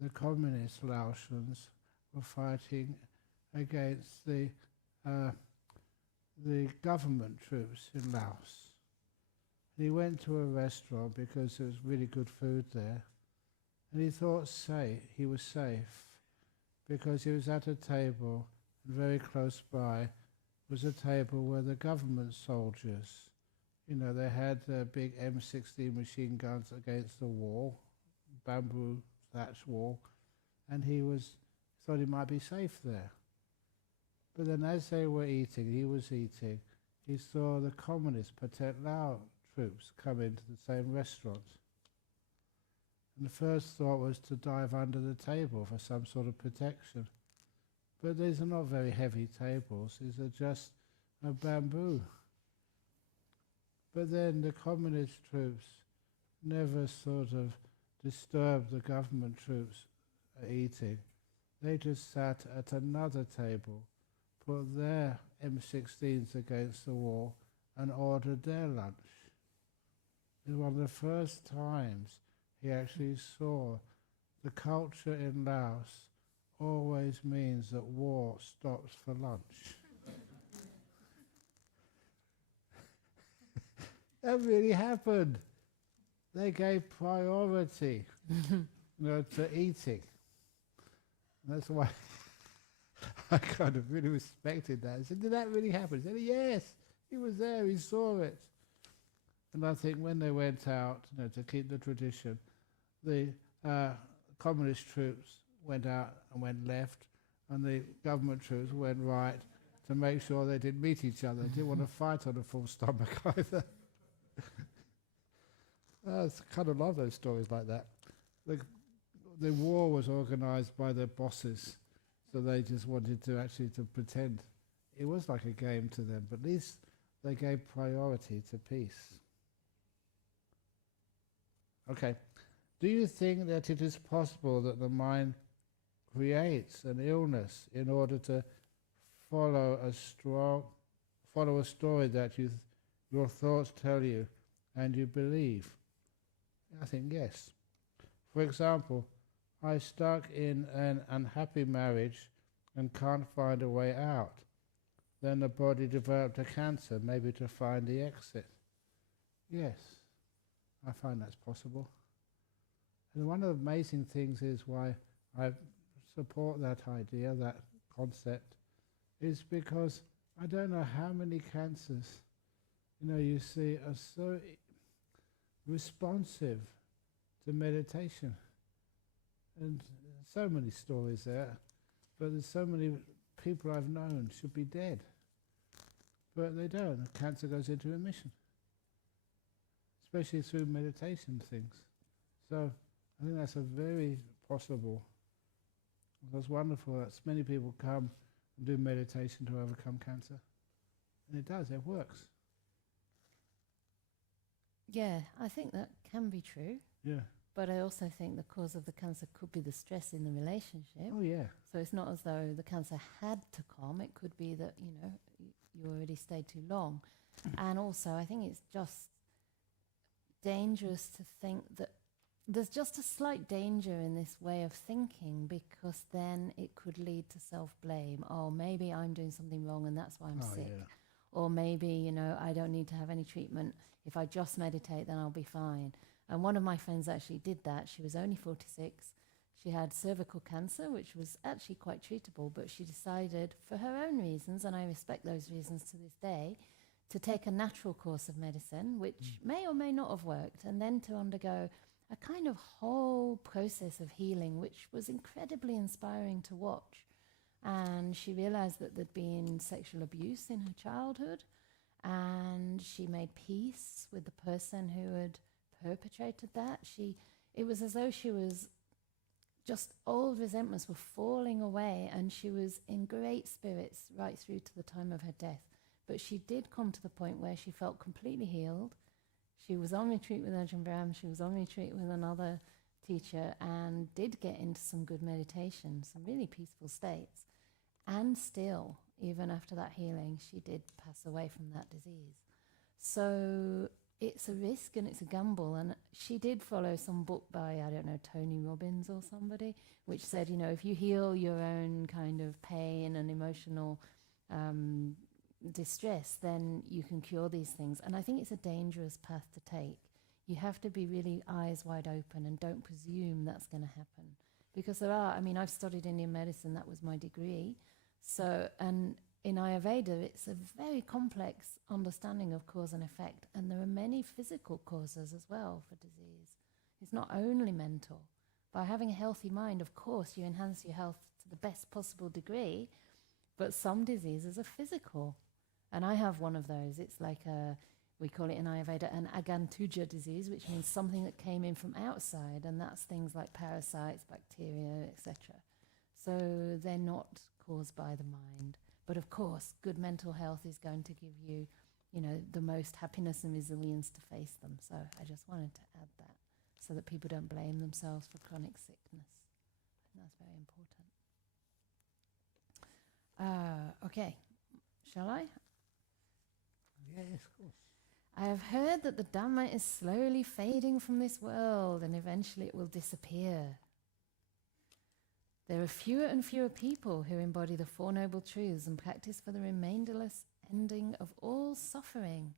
the communist Laotians were fighting against the government troops in Laos. And he went to a restaurant because there was really good food there, and he thought he was safe because he was at a table, and very close by was a table where the government soldiers, they had their big M16 machine guns against the wall, bamboo thatch wall, and he thought he might be safe there. But then as they were eating, he was eating, he saw the communist Pathet Lao troops come into the same restaurant. And the first thought was to dive under the table for some sort of protection. But these are not very heavy tables, these are just a bamboo. But then the communist troops never sort of disturbed the government troops eating. They just sat at another table, put their M16s against the wall and ordered their lunch. It was one of the first times he actually saw the culture in Laos always means that war stops for lunch. That really happened. They gave priority to eating. And that's why I kind of really respected that. I said, did that really happen? He said, yes, he was there, he saw it. And I think when they went out, to keep the tradition, the communist troops went out and went left, and the government troops went right to make sure they didn't meet each other. They didn't want to fight on a full stomach either. I kind of love those stories like that. The war was organised by their bosses, so they just wanted to actually to pretend. It was like a game to them, but at least they gave priority to peace. Okay. Do you think that it is possible that the mind creates an illness in order to follow a story that your thoughts tell you and you believe? I think yes. For example, I stuck in an unhappy marriage and can't find a way out. Then the body developed a cancer, maybe to find the exit. Yes, I find that's possible. And one of the amazing things is why I support that idea, that concept, is because I don't know how many cancers, you see are so responsive to meditation. And so many stories there, but there's so many people I've known should be dead. But they don't. Cancer goes into remission, especially through meditation things. So I think that's a very possible. That's wonderful that many people come and do meditation to overcome cancer. And it does, it works. Yeah, I think that can be true. Yeah. But I also think the cause of the cancer could be the stress in the relationship. Oh, yeah. So it's not as though the cancer had to come. It could be that, you already stayed too long. And also, I think it's just dangerous to think that there's just a slight danger in this way of thinking, because then it could lead to self-blame. Oh, maybe I'm doing something wrong and that's why I'm sick. Yeah. Or maybe, I don't need to have any treatment. If I just meditate, then I'll be fine. And one of my friends actually did that. She was only 46. She had cervical cancer, which was actually quite treatable, but she decided, for her own reasons, and I respect those reasons to this day, to take a natural course of medicine, which may or may not have worked, and then to undergo a kind of whole process of healing, which was incredibly inspiring to watch. And she realized that there'd been sexual abuse in her childhood, and she made peace with the person who had perpetrated that. It was as though she was just, old resentments were falling away, and she was in great spirits right through to the time of her death. But she did come to the point where she felt completely healed. She was on retreat with Ajahn Brahm, she was on retreat with another teacher, and did get into some good meditation, some really peaceful states. And still, even after that healing, she did pass away from that disease. So it's a risk and it's a gamble. And she did follow some book by, I don't know, Tony Robbins or somebody, which said, if you heal your own kind of pain and emotional distress, then you can cure these things. And I think it's a dangerous path to take. You have to be really eyes wide open and don't presume that's going to happen. Because I've studied Indian medicine, that was my degree. So, and in Ayurveda, it's a very complex understanding of cause and effect. And there are many physical causes as well for disease. It's not only mental. By having a healthy mind, of course, you enhance your health to the best possible degree, but some diseases are physical. And I have one of those. It's like we call it in Ayurveda an agantuja disease, which means something that came in from outside, and that's things like parasites, bacteria, etc. So they're not caused by the mind. But of course, good mental health is going to give you, the most happiness and resilience to face them. So I just wanted to add that so that people don't blame themselves for chronic sickness. And that's very important. Okay, shall I? Yes, of course. I have heard that the Dhamma is slowly fading from this world and eventually it will disappear. There are fewer and fewer people who embody the Four Noble Truths and practice for the remainderless ending of all suffering.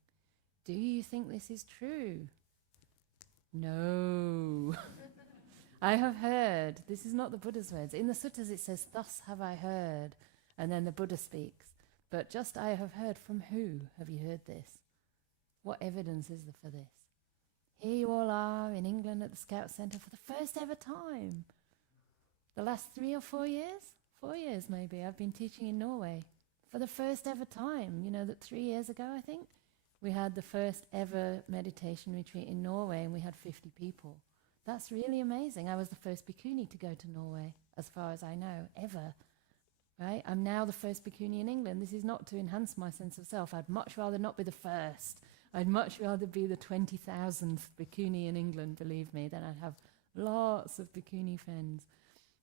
Do you think this is true? No. I have heard. This is not the Buddha's words. In the suttas it says, thus have I heard. And then the Buddha speaks. But just I have heard, from who have you heard this? What evidence is there for this? Here you all are in England at the Scout Centre for the first ever time. The last 3 or 4 years? 4 years maybe, I've been teaching in Norway. For the first ever time, you know, that 3 years ago, I think, we had the first ever meditation retreat in Norway and we had 50 people. That's really amazing. I was the first bhikkhuni to go to Norway, as far as I know, ever. Right? I'm now the first bhikkhuni in England. This is not to enhance my sense of self. I'd much rather not be the first. I'd much rather be the 20,000th bhikkhuni in England, believe me. Then I'd have lots of bhikkhuni friends.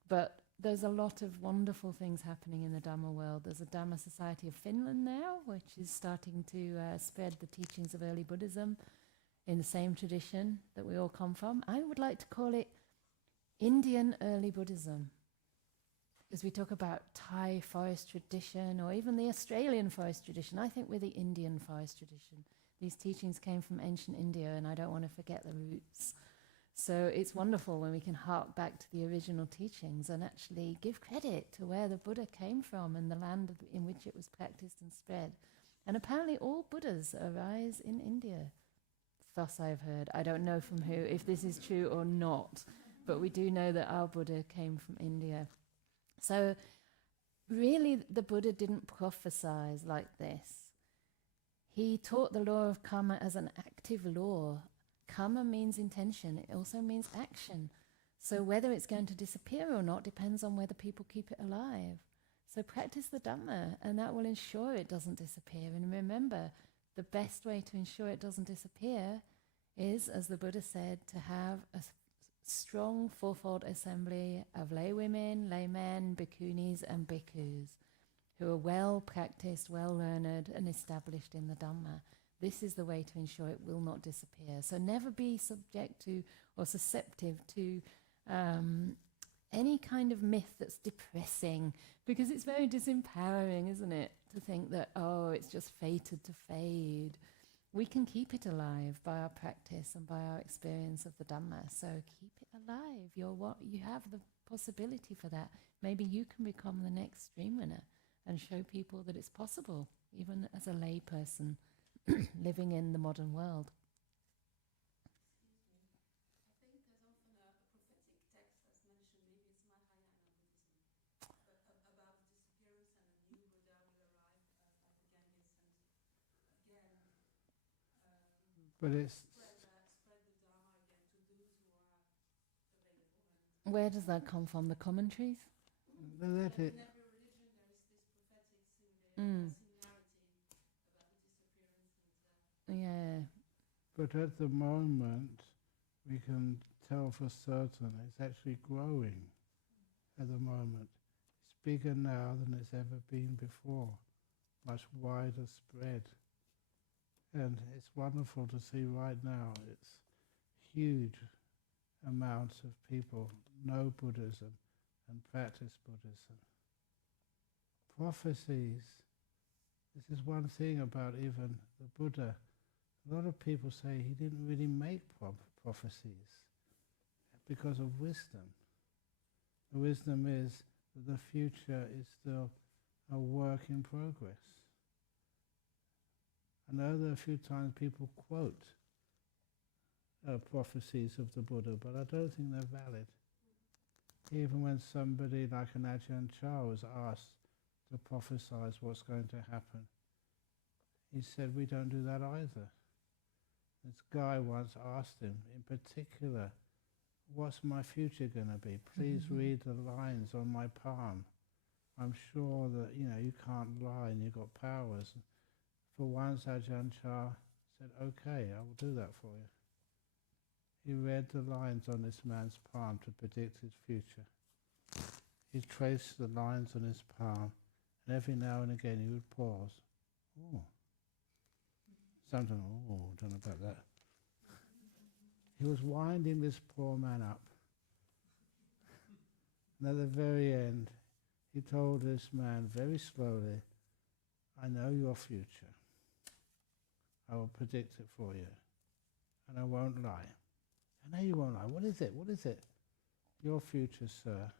But there's a lot of wonderful things happening in the Dhamma world. There's a Dhamma Society of Finland now, which is starting to spread the teachings of early Buddhism in the same tradition that we all come from. I would like to call it Indian early Buddhism, because we talk about Thai forest tradition or even the Australian forest tradition. I think we're the Indian forest tradition. These teachings came from ancient India, and I don't want to forget the roots. So it's wonderful when we can hark back to the original teachings and actually give credit to where the Buddha came from and the land in which it was practiced and spread. And apparently all Buddhas arise in India. Thus I've heard. I don't know from who, if this is true or not, but we do know that our Buddha came from India. So really the Buddha didn't prophesize like this. He taught the law of karma as an active law. Karma means intention. It also means action. So whether it's going to disappear or not depends on whether people keep it alive. So practice the Dhamma, and that will ensure it doesn't disappear. And remember, the best way to ensure it doesn't disappear is, as the Buddha said, to have a strong fourfold assembly of lay women, laymen, bhikkhunis and bhikkhus who are well practiced, well learned and established in the Dhamma. This is the way to ensure it will not disappear. So never be subject to or susceptible to any kind of myth that's depressing, because it's very disempowering, isn't it? To think that, oh, it's just fated to fade. We can keep it alive by our practice and by our experience of the Dhamma. So keep it alive. You have the possibility for that. Maybe you can become the next stream winner and show people that it's possible, even as a lay person living in the modern world. But it's Where does that come from? The commentaries? let it. Yeah. But at the moment, we can tell for certain it's actually growing. At the moment, it's bigger now than it's ever been before, much wider spread. And it's wonderful to see right now it's huge amounts of people know Buddhism and practice Buddhism. Prophecies. This is one thing about even the Buddha. A lot of people say he didn't really make prophecies because of wisdom. The wisdom is that the future is still a work in progress. I know that a few times people quote prophecies of the Buddha, but I don't think they're valid. Even when somebody like an Ajahn Brahm was asked to prophesize what's going to happen, he said, we don't do that either. This guy once asked him, in particular, what's my future going to be? Please read the lines on my palm. I'm sure that, you can't lie and you've got powers. For once, Ajahn Brahm said, okay, I will do that for you. He read the lines on this man's palm to predict his future. He traced the lines on his palm, and every now and again he would pause. Oh. Sometimes, don't know about that. He was winding this poor man up. And at the very end, he told this man very slowly, I know your future. I will predict it for you. And I won't lie. I know you won't lie. What is it? What is it? your future, sir,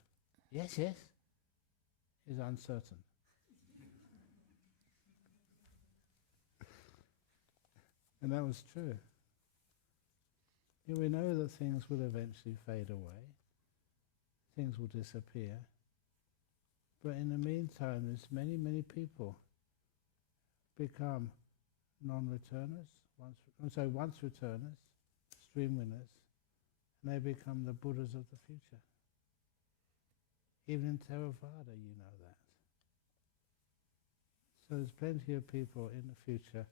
yes, yes, is uncertain. And that was true. We know that things will eventually fade away, things will disappear, but in the meantime there's many, many people become non-returners, once returners, stream winners, and they become the Buddhas of the future. Even in Theravada you know that. So there's plenty of people in the future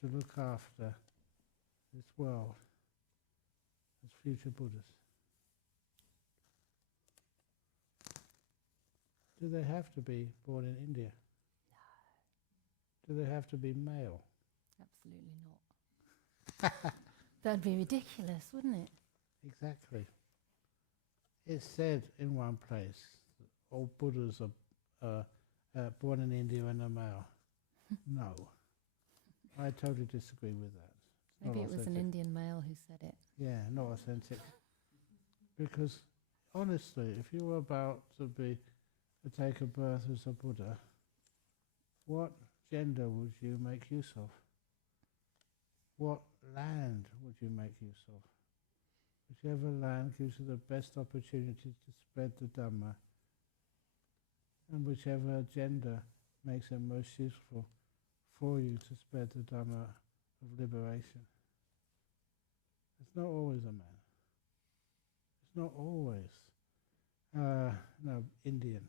to look after this world as future Buddhas. Do they have to be born in India? No. Do they have to be male? Absolutely not. That'd be ridiculous, wouldn't it? Exactly. It's said in one place that all Buddhas are born in India and are male. No. I totally disagree with that. Maybe it was an Indian male who said it. Yeah, not authentic. Because honestly, if you were about to take a birth as a Buddha, what gender would you make use of? What land would you make use of? Whichever land gives you the best opportunity to spread the Dhamma, and whichever gender makes it most useful for you to spread the Dhamma of liberation. It's not always a man. It's not always Indian.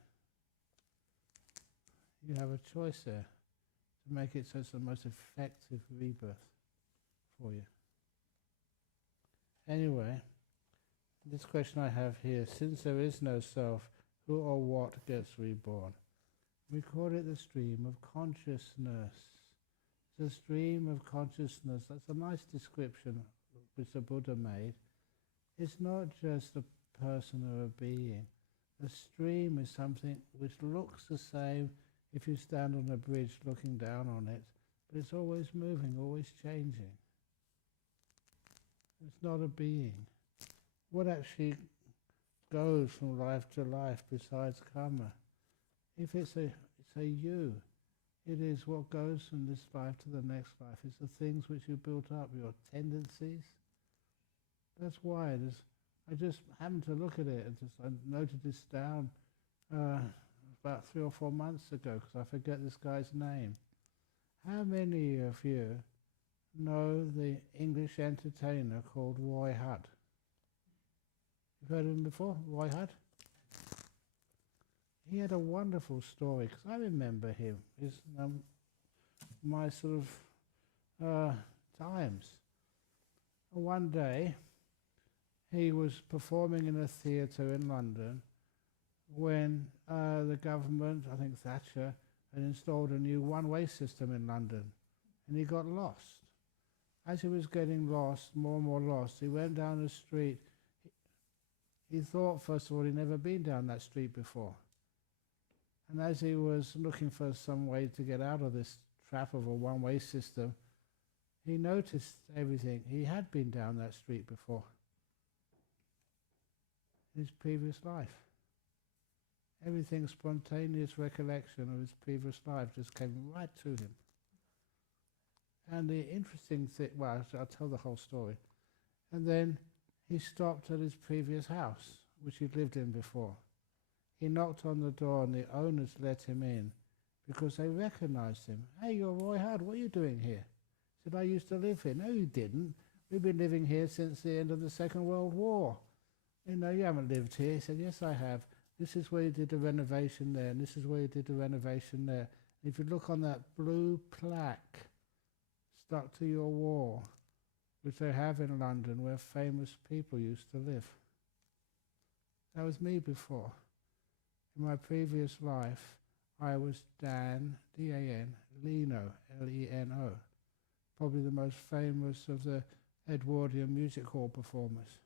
You have a choice there to make it so it's the most effective rebirth for you. Anyway, this question I have here, since there is no self, who or what gets reborn? We call it the stream of consciousness. The stream of consciousness, that's a nice description which the Buddha made. It's not just a person or a being. A stream is something which looks the same if you stand on a bridge looking down on it, but it's always moving, always changing. It's not a being. What actually goes from life to life besides karma? If it's a you, it is what goes from this life to the next life. It's the things which you built up, your tendencies. That's why I just happened to look at it and I noted this down about 3 or 4 months ago because I forget this guy's name. How many of you know the English entertainer called Roy Hudd? You've heard of him before, Roy Hudd? He had a wonderful story because I remember him. It's my sort of times. One day he was performing in a theatre in London when the government, I think Thatcher, had installed a new one-way system in London, and he got lost. As he was getting lost, more and more lost, he went down the street. He thought, first of all, he'd never been down that street before. And as he was looking for some way to get out of this trap of a one-way system, he noticed everything. He had been down that street before in his previous life. Everything, spontaneous recollection of his previous life just came right to him. And the interesting thing, well, I'll tell the whole story. And then he stopped at his previous house, which he'd lived in before. He knocked on the door and the owners let him in because they recognized him. Hey, you're Roy Hudd, what are you doing here? He said, I used to live here. No, you didn't. We've been living here since the end of the Second World War. You know, you haven't lived here. He said, yes, I have. This is where you did the renovation there, and this is where you did the renovation there. If you look on that blue plaque stuck to your wall, which they have in London, where famous people used to live. That was me before. In my previous life, I was Dan, D-A-N, Leno, L-E-N-O, probably the most famous of the Edwardian music hall performers.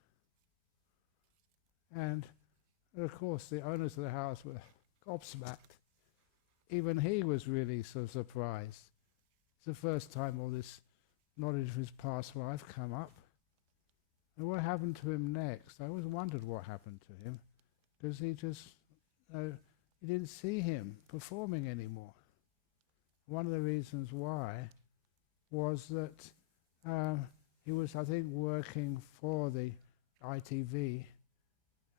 And of course, the owners of the house were gobsmacked. Even he was really sort of surprised. It's the first time all this knowledge of his past life come up. And what happened to him next? I always wondered what happened to him, because he just, you didn't see him performing anymore. One of the reasons why was that he was, I think, working for the ITV,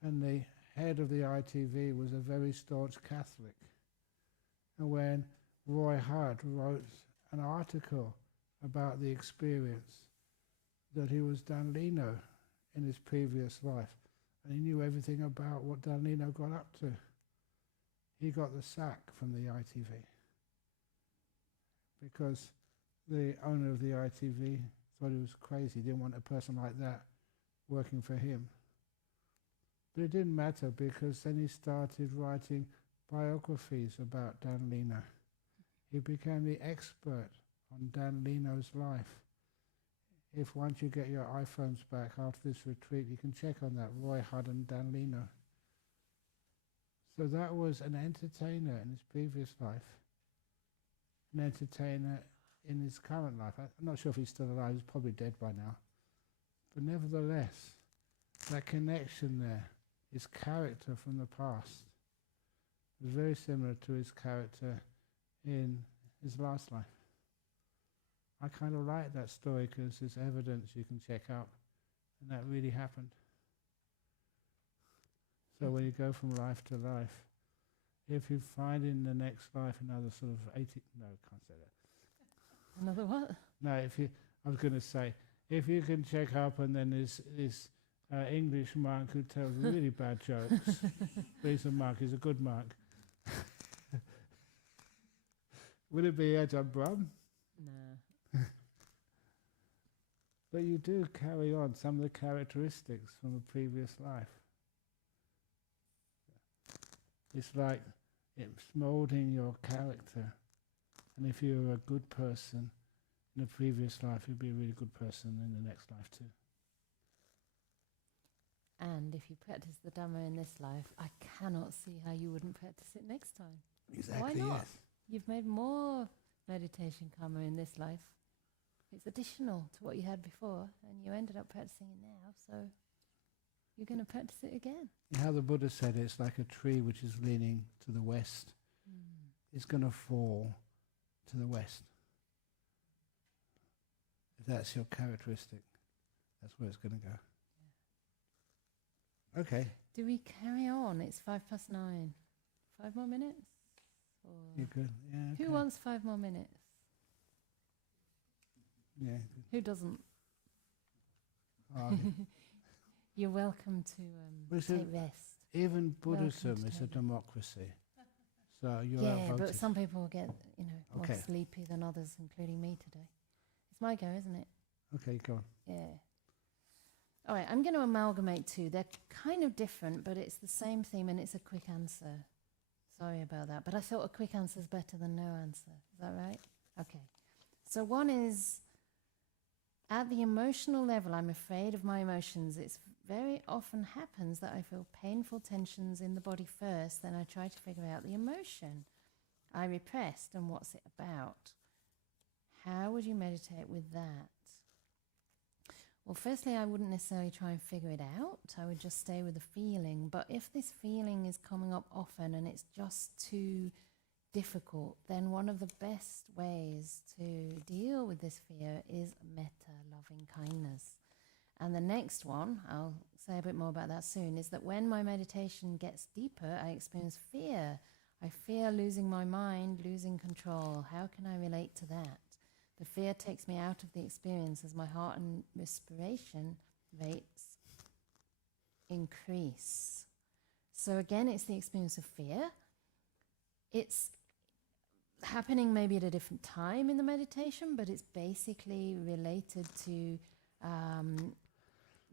and the head of the ITV was a very staunch Catholic. And when Roy Hudd wrote an article about the experience that he was Danlino in his previous life, and he knew everything about what Danlino got up to, he got the sack from the ITV because the owner of the ITV thought he was crazy, didn't want a person like that working for him. But it didn't matter, because then he started writing biographies about Danlino. He became the expert on Danlino's life. If once you get your iPhones back after this retreat, you can check on that, Roy Hudd and Danlino. So that was an entertainer in his previous life, an entertainer in his current life. I'm not sure if he's still alive, he's probably dead by now. But nevertheless, that connection there, his character from the past, was very similar to his character in his last life. I kind of like that story because there's evidence you can check out, and that really happened. So when you go from life to life, if you find in the next life another sort of 80, no, can't say that. Another what? No, I was going to say, if you can check up and then there's this English monk who tells really bad jokes, but he's a monk, he's a good monk. Would it be Ajahn Brahm? No. But you do carry on some of the characteristics from a previous life. It's like it's moulding your character. And if you're a good person in a previous life, you'll be a really good person in the next life too. And if you practice the Dhamma in this life, I cannot see how you wouldn't practice it next time. Exactly. Why not? Yes. You've made more meditation karma in this life. It's additional to what you had before, and you ended up practicing it now, so you're going to practice it again. How the Buddha said it's like a tree which is leaning to the west. It's going to fall to the west. If that's your characteristic, that's where it's going to go. Yeah. Okay. Do we carry on? It's 9:05. 5 more minutes? Or You're good. Yeah. Okay. who wants 5 more minutes? Yeah. Good. Who doesn't? Oh, You're welcome to take rest. even Buddhism to is a take democracy. So you're Yeah, outvoted. but some people get, more Okay. sleepy than others, including me today. It's my go, isn't it? Okay, go on. Yeah. All right, I'm going to amalgamate two. They're kind of different, but it's the same theme, and it's a quick answer. Sorry about that, but I thought a quick answer is better than no answer. Is that right? Okay. So one is, at the emotional level, I'm afraid of my emotions. It's very often happens that I feel painful tensions in the body first, then I try to figure out the emotion I repressed and what's it about. How would you meditate with that? Well, firstly, I wouldn't necessarily try and figure it out. I would just stay with the feeling. But if this feeling is coming up often and it's just too difficult, then one of the best ways to deal with this fear is metta, loving kindness. And the next one, I'll say a bit more about that soon, is that when my meditation gets deeper, I experience fear. I fear losing my mind, losing control. How can I relate to that? The fear takes me out of the experience as my heart and respiration rates increase. So again, it's the experience of fear. It's happening maybe at a different time in the meditation, but it's basically related to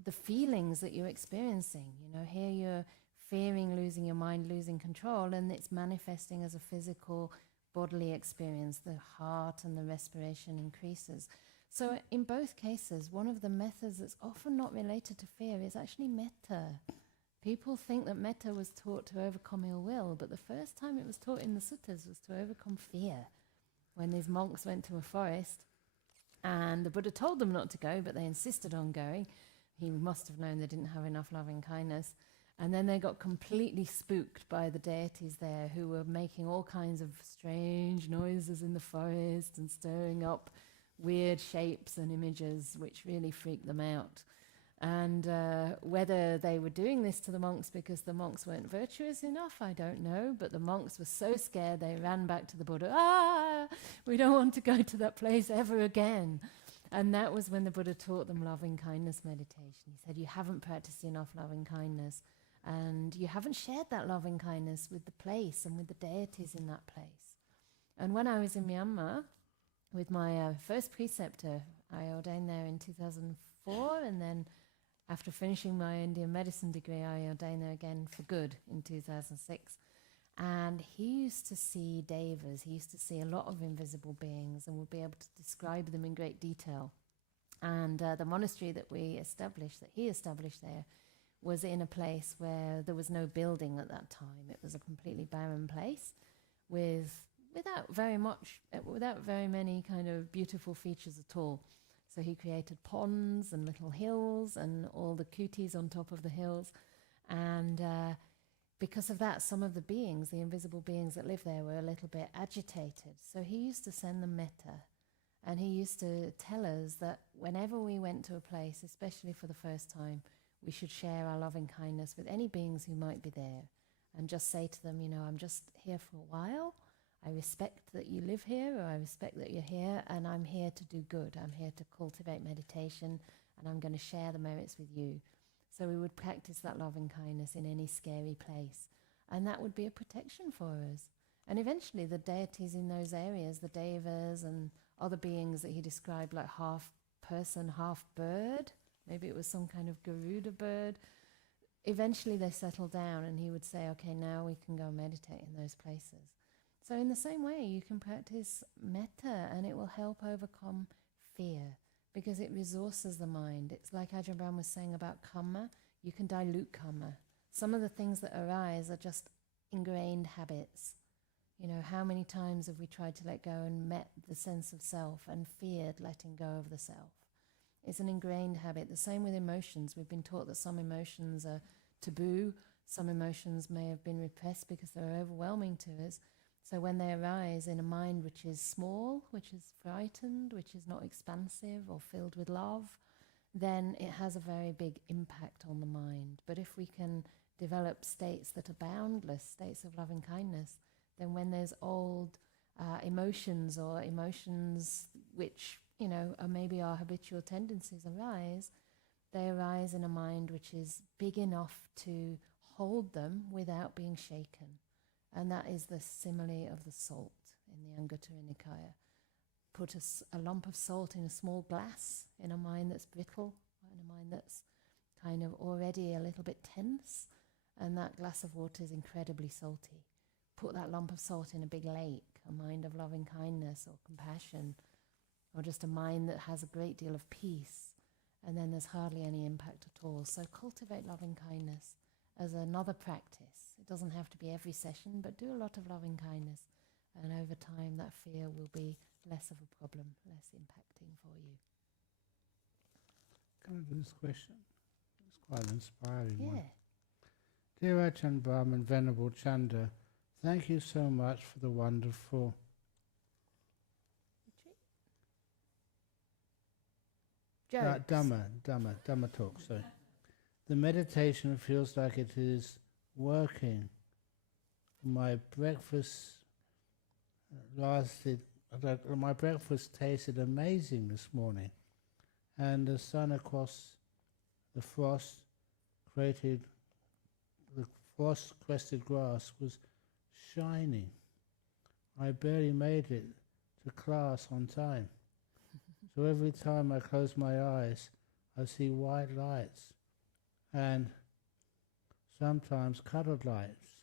the feelings that you're experiencing. Here you're fearing losing your mind, losing control, and it's manifesting as a physical bodily experience. The heart and the respiration increases. So in both cases, one of the methods that's often not related to fear is actually metta. People think that metta was taught to overcome ill will, but the first time it was taught in the suttas was to overcome fear. When these monks went to a forest and the Buddha told them not to go, but they insisted on going, he must have known they didn't have enough loving kindness. And then they got completely spooked by the deities there, who were making all kinds of strange noises in the forest and stirring up weird shapes and images, which really freaked them out. And whether they were doing this to the monks because the monks weren't virtuous enough, I don't know. But the monks were so scared they ran back to the Buddha. We don't want to go to that place ever again. And that was when the Buddha taught them loving kindness meditation. He said, you haven't practiced enough loving kindness, and you haven't shared that loving kindness with the place and with the deities in that place. And when I was in Myanmar with my first preceptor, I ordained there in 2004, and then after finishing my Indian medicine degree, I ordained there again for good in 2006. And he used to see devas, he used to see a lot of invisible beings and would be able to describe them in great detail. And the monastery that he established there, was in a place where there was no building at that time. It was a completely barren place without very many kind of beautiful features at all. So he created ponds and little hills and all the kutis on top of the hills. And because of that, some of the beings, the invisible beings that live there, were a little bit agitated. So he used to send them metta. And he used to tell us that whenever we went to a place, especially for the first time, we should share our loving kindness with any beings who might be there. And just say to them, I'm just here for a while. I respect that you live here, or I respect that you're here, and I'm here to do good. I'm here to cultivate meditation, and I'm going to share the merits with you. So we would practice that loving kindness in any scary place. And that would be a protection for us. And eventually the deities in those areas, the devas and other beings that he described like half person, half bird, maybe it was some kind of Garuda bird, eventually they settled down, and he would say, okay, now we can go meditate in those places. So in the same way, you can practice metta, and it will help overcome fear, because it resources the mind. It's like Ajahn Brahm was saying about karma. You can dilute karma. Some of the things that arise are just ingrained habits. How many times have we tried to let go and met the sense of self and feared letting go of the self? It's an ingrained habit. The same with emotions. We've been taught that some emotions are taboo. Some emotions may have been repressed because they're overwhelming to us. So when they arise in a mind which is small, which is frightened, which is not expansive or filled with love, then it has a very big impact on the mind. But if we can develop states that are boundless, states of loving kindness, then when there's old emotions or emotions which, are maybe our habitual tendencies arise, they arise in a mind which is big enough to hold them without being shaken. And that is the simile of the salt in the Anguttara Nikaya. Put a lump of salt in a small glass, in a mind that's brittle, in a mind that's kind of already a little bit tense, and that glass of water is incredibly salty. Put that lump of salt in a big lake, a mind of loving kindness or compassion, or just a mind that has a great deal of peace, and then there's hardly any impact at all. So cultivate loving kindness as another practice. It doesn't have to be every session, but do a lot of loving kindness, and over time that fear will be less of a problem, less impacting for you. Can I do this question? It's quite an inspiring Yeah. one. Dear Ajahn Brahm and Venerable Canda, thank you so much for the wonderful Dhamma talk. So the meditation feels like it is working. My breakfast my breakfast tasted amazing this morning, and the sun across the frost-crested grass was shining. I barely made it to class on time. So every time I close my eyes, I see white lights and sometimes coloured lights.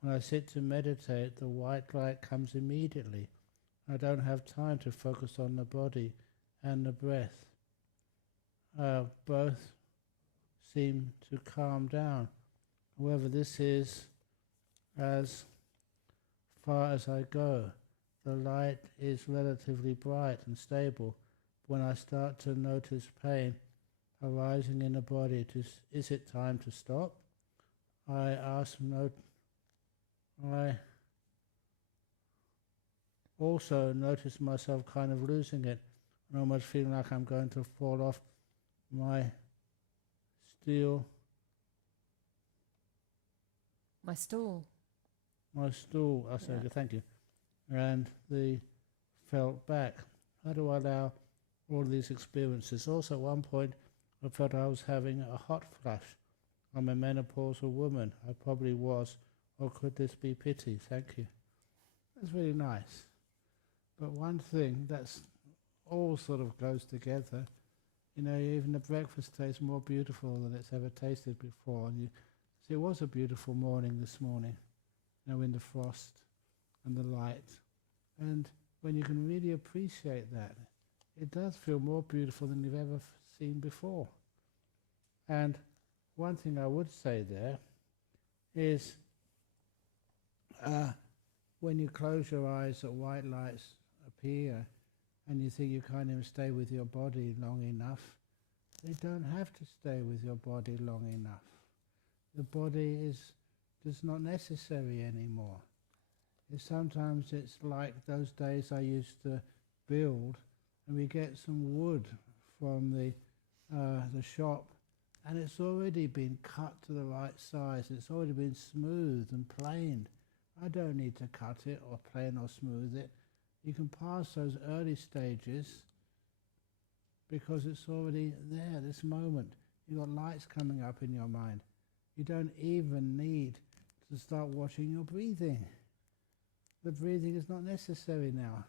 When I sit to meditate, the white light comes immediately. I don't have time to focus on the body and the breath. Both seem to calm down. However, this is as far as I go. The light is relatively bright and stable. When I start to notice pain, arising in the body, is it time to stop? I also notice myself kind of losing it and almost feeling like I'm going to fall off my stool. My stool. I say, Yeah. thank you. And the felt back. How do I allow all these experiences? Also, at one point, I felt I was having a hot flush. I'm a menopausal woman. I probably was. Or could this be pity? Thank you. That's really nice. But one thing that's all sort of goes together, you know, even the breakfast tastes more beautiful than it's ever tasted before. And you see, it was a beautiful morning this morning, you know, in the frost and the light. And when you can really appreciate that, it does feel more beautiful than you've ever seen before. And one thing I would say there is when you close your eyes at white lights appear and you think you can't even stay with your body long enough, they don't have to stay with your body long enough. The body is just not necessary anymore. Sometimes it's like those days I used to build, and we get some wood from the shop, and it's already been cut to the right size. It's already been smoothed and planed. I don't need to cut it or plane or smooth it. You can pass those early stages because it's already there, this moment. You've got lights coming up in your mind. You don't even need to start watching your breathing. The breathing is not necessary now.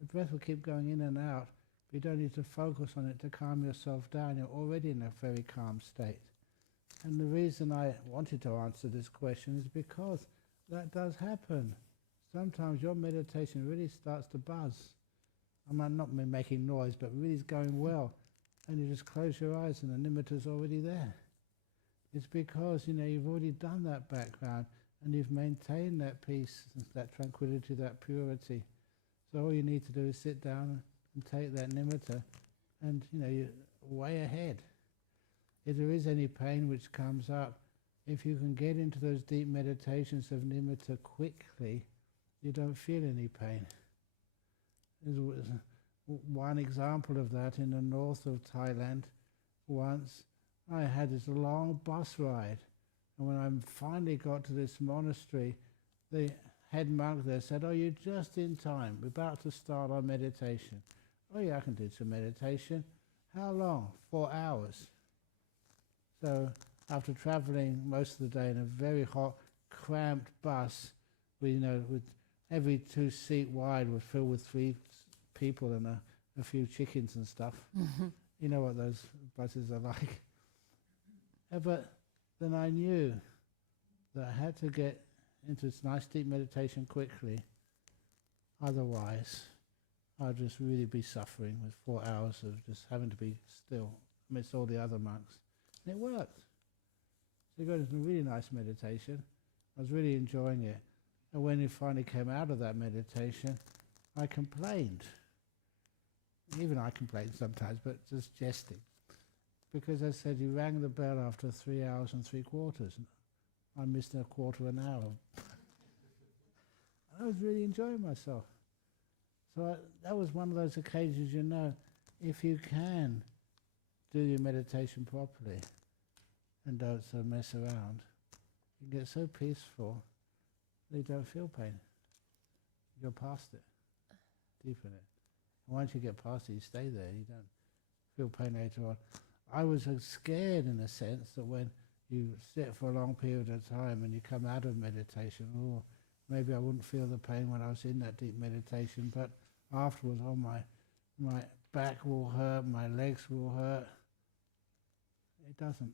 The breath will keep going in and out, but you don't need to focus on it to calm yourself down. You're already in a very calm state. And the reason I wanted to answer this question is because that does happen. Sometimes your meditation really starts to buzz. I might not be making noise, but really is going well. And you just close your eyes and the nimitter's already there. It's because, you know, you've already done that background and you've maintained that peace, that tranquility, that purity. So all you need to do is sit down and take that nimitta and, you know, you're way ahead. If there is any pain which comes up, if you can get into those deep meditations of nimitta quickly, you don't feel any pain. There's one example of that in the north of Thailand. Once I had this long bus ride, and when I finally got to this monastery, the head monk there said, "Oh, you're just in time. We're about to start our meditation." "Oh yeah, I can do some meditation." "How long?" 4 hours. So after travelling most of the day in a very hot, cramped bus, with every 2 seat wide was filled with 3 people and a few chickens and stuff. You know what those buses are like. But then I knew that I had to get into this nice deep meditation quickly. Otherwise, I'd just really be suffering with 4 hours of just having to be still amidst all the other monks. And it worked. So I got into a really nice meditation. I was really enjoying it. And when it finally came out of that meditation, I complained. Even I complain sometimes, but just jesting. Because I said, you rang the bell after 3 hours and 3/4. I missed a quarter of an hour. I was really enjoying myself. So that was one of those occasions, you know, if you can do your meditation properly and don't so mess around, you get so peaceful that you don't feel pain. You go past it, deep in it. And once you get past it, you stay there. You don't feel pain later on. I was scared in a sense that when you sit for a long period of time and you come out of meditation, oh, maybe I wouldn't feel the pain when I was in that deep meditation, but afterwards, oh, my back will hurt, my legs will hurt. It doesn't.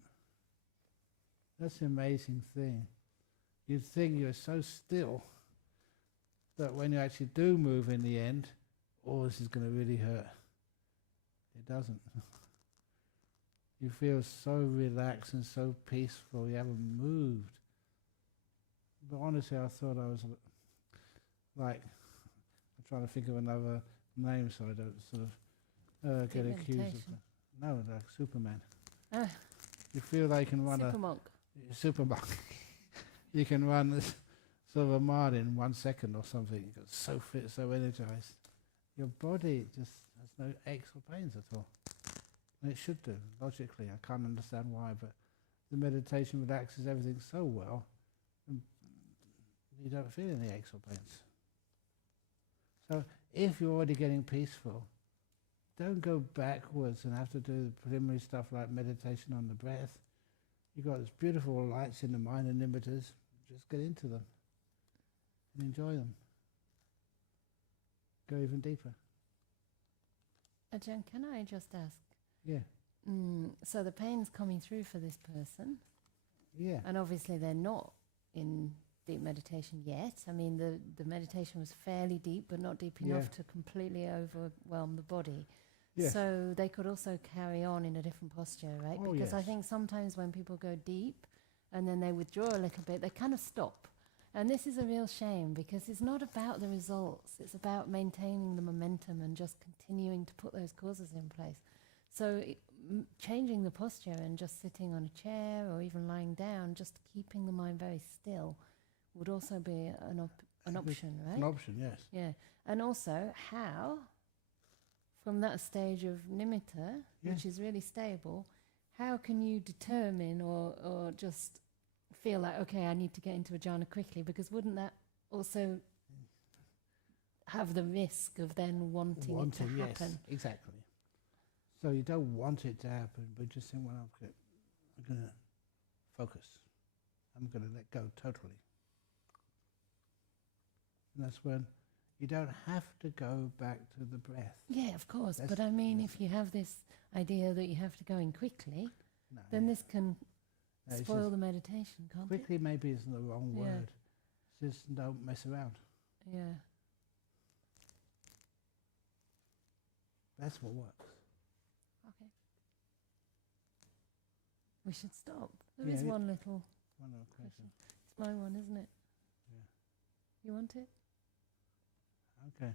That's the amazing thing. You'd think you're so still that when you actually do move in the end, oh, this is going to really hurt. It doesn't. You feel so relaxed and so peaceful, you haven't moved. But honestly, I thought I was like, I'm trying to think of another name so I don't sort of get accused of that. No, like Superman. You feel like you can run Super monk. a super monk. You can run this sort of a mile in 1 second or something. You're so fit, so energized. Your body just has no aches or pains at all. And it should do, logically. I can't understand why, but the meditation relaxes everything so well, and you don't feel any aches or pains. So if you're already getting peaceful, don't go backwards and have to do the preliminary stuff like meditation on the breath. You've got these beautiful lights in the mind and limiters. Just get into them and enjoy them. Go even deeper. Ajahn, can I just ask? Yeah. So the pain's coming through for this person. Yeah. And obviously they're not in deep meditation yet. I mean, the meditation was fairly deep, but not deep enough to completely overwhelm the body. Yes. So they could also carry on in a different posture, right? Oh, because yes. I think sometimes when people go deep and then they withdraw a little bit, they kind of stop. And this is a real shame, because it's not about the results. It's about maintaining the momentum and just continuing to put those causes in place. So changing the posture and just sitting on a chair or even lying down, just keeping the mind very still, would also be an option, right? An option, yes. Yeah. And also how, from that stage of nimitta, which is really stable, how can you determine or just feel like, okay, I need to get into a jhana quickly? Because wouldn't that also have the risk of then wanting it to happen? Yes, exactly. So you don't want it to happen, but just think, well, I'm going to focus. I'm going to let go totally. And that's when you don't have to go back to the breath. Yeah, of course. But I mean, if you have this idea that you have to go in quickly, then this can spoil the meditation, can't it? Quickly maybe isn't the wrong word. Just don't mess around. Yeah. That's what works. Okay. We should stop. There is one little question. It's my one, isn't it? Yeah. You want it? Okay.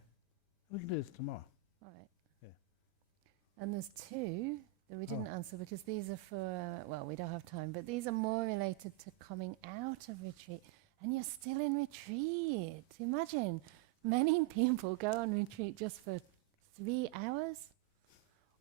We can do this tomorrow. All right. Yeah. And there's two that we didn't answer, because these are for, well, we don't have time, but these are more related to coming out of retreat. And you're still in retreat. Imagine, many people go on retreat just for 3 hours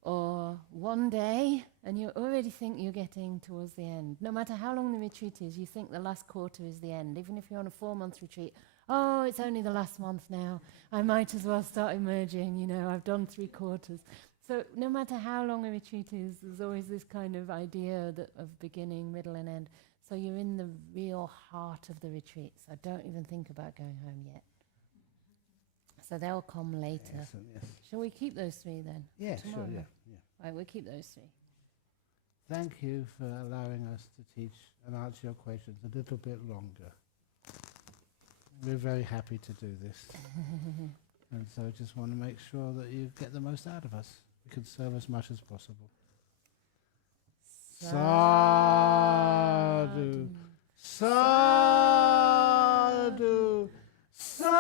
or 1 day, and you already think you're getting towards the end. No matter how long the retreat is, you think the last quarter is the end. Even if you're on a 4-month retreat, oh, it's only the last month now. I might as well start emerging, I've done 3/4. So no matter how long a retreat is, there's always this kind of idea of beginning, middle and end. So you're in the real heart of the retreat. So don't even think about going home yet. So they'll come later. Excellent, yes. Shall we keep those 3 then? Yeah, tomorrow? sure, yeah. Right, we'll keep those 3. Thank you for allowing us to teach and answer your questions a little bit longer. We're very happy to do this. And so just want to make sure that you get the most out of us. We can serve as much as possible. Sadhu. Sadhu. Sadhu.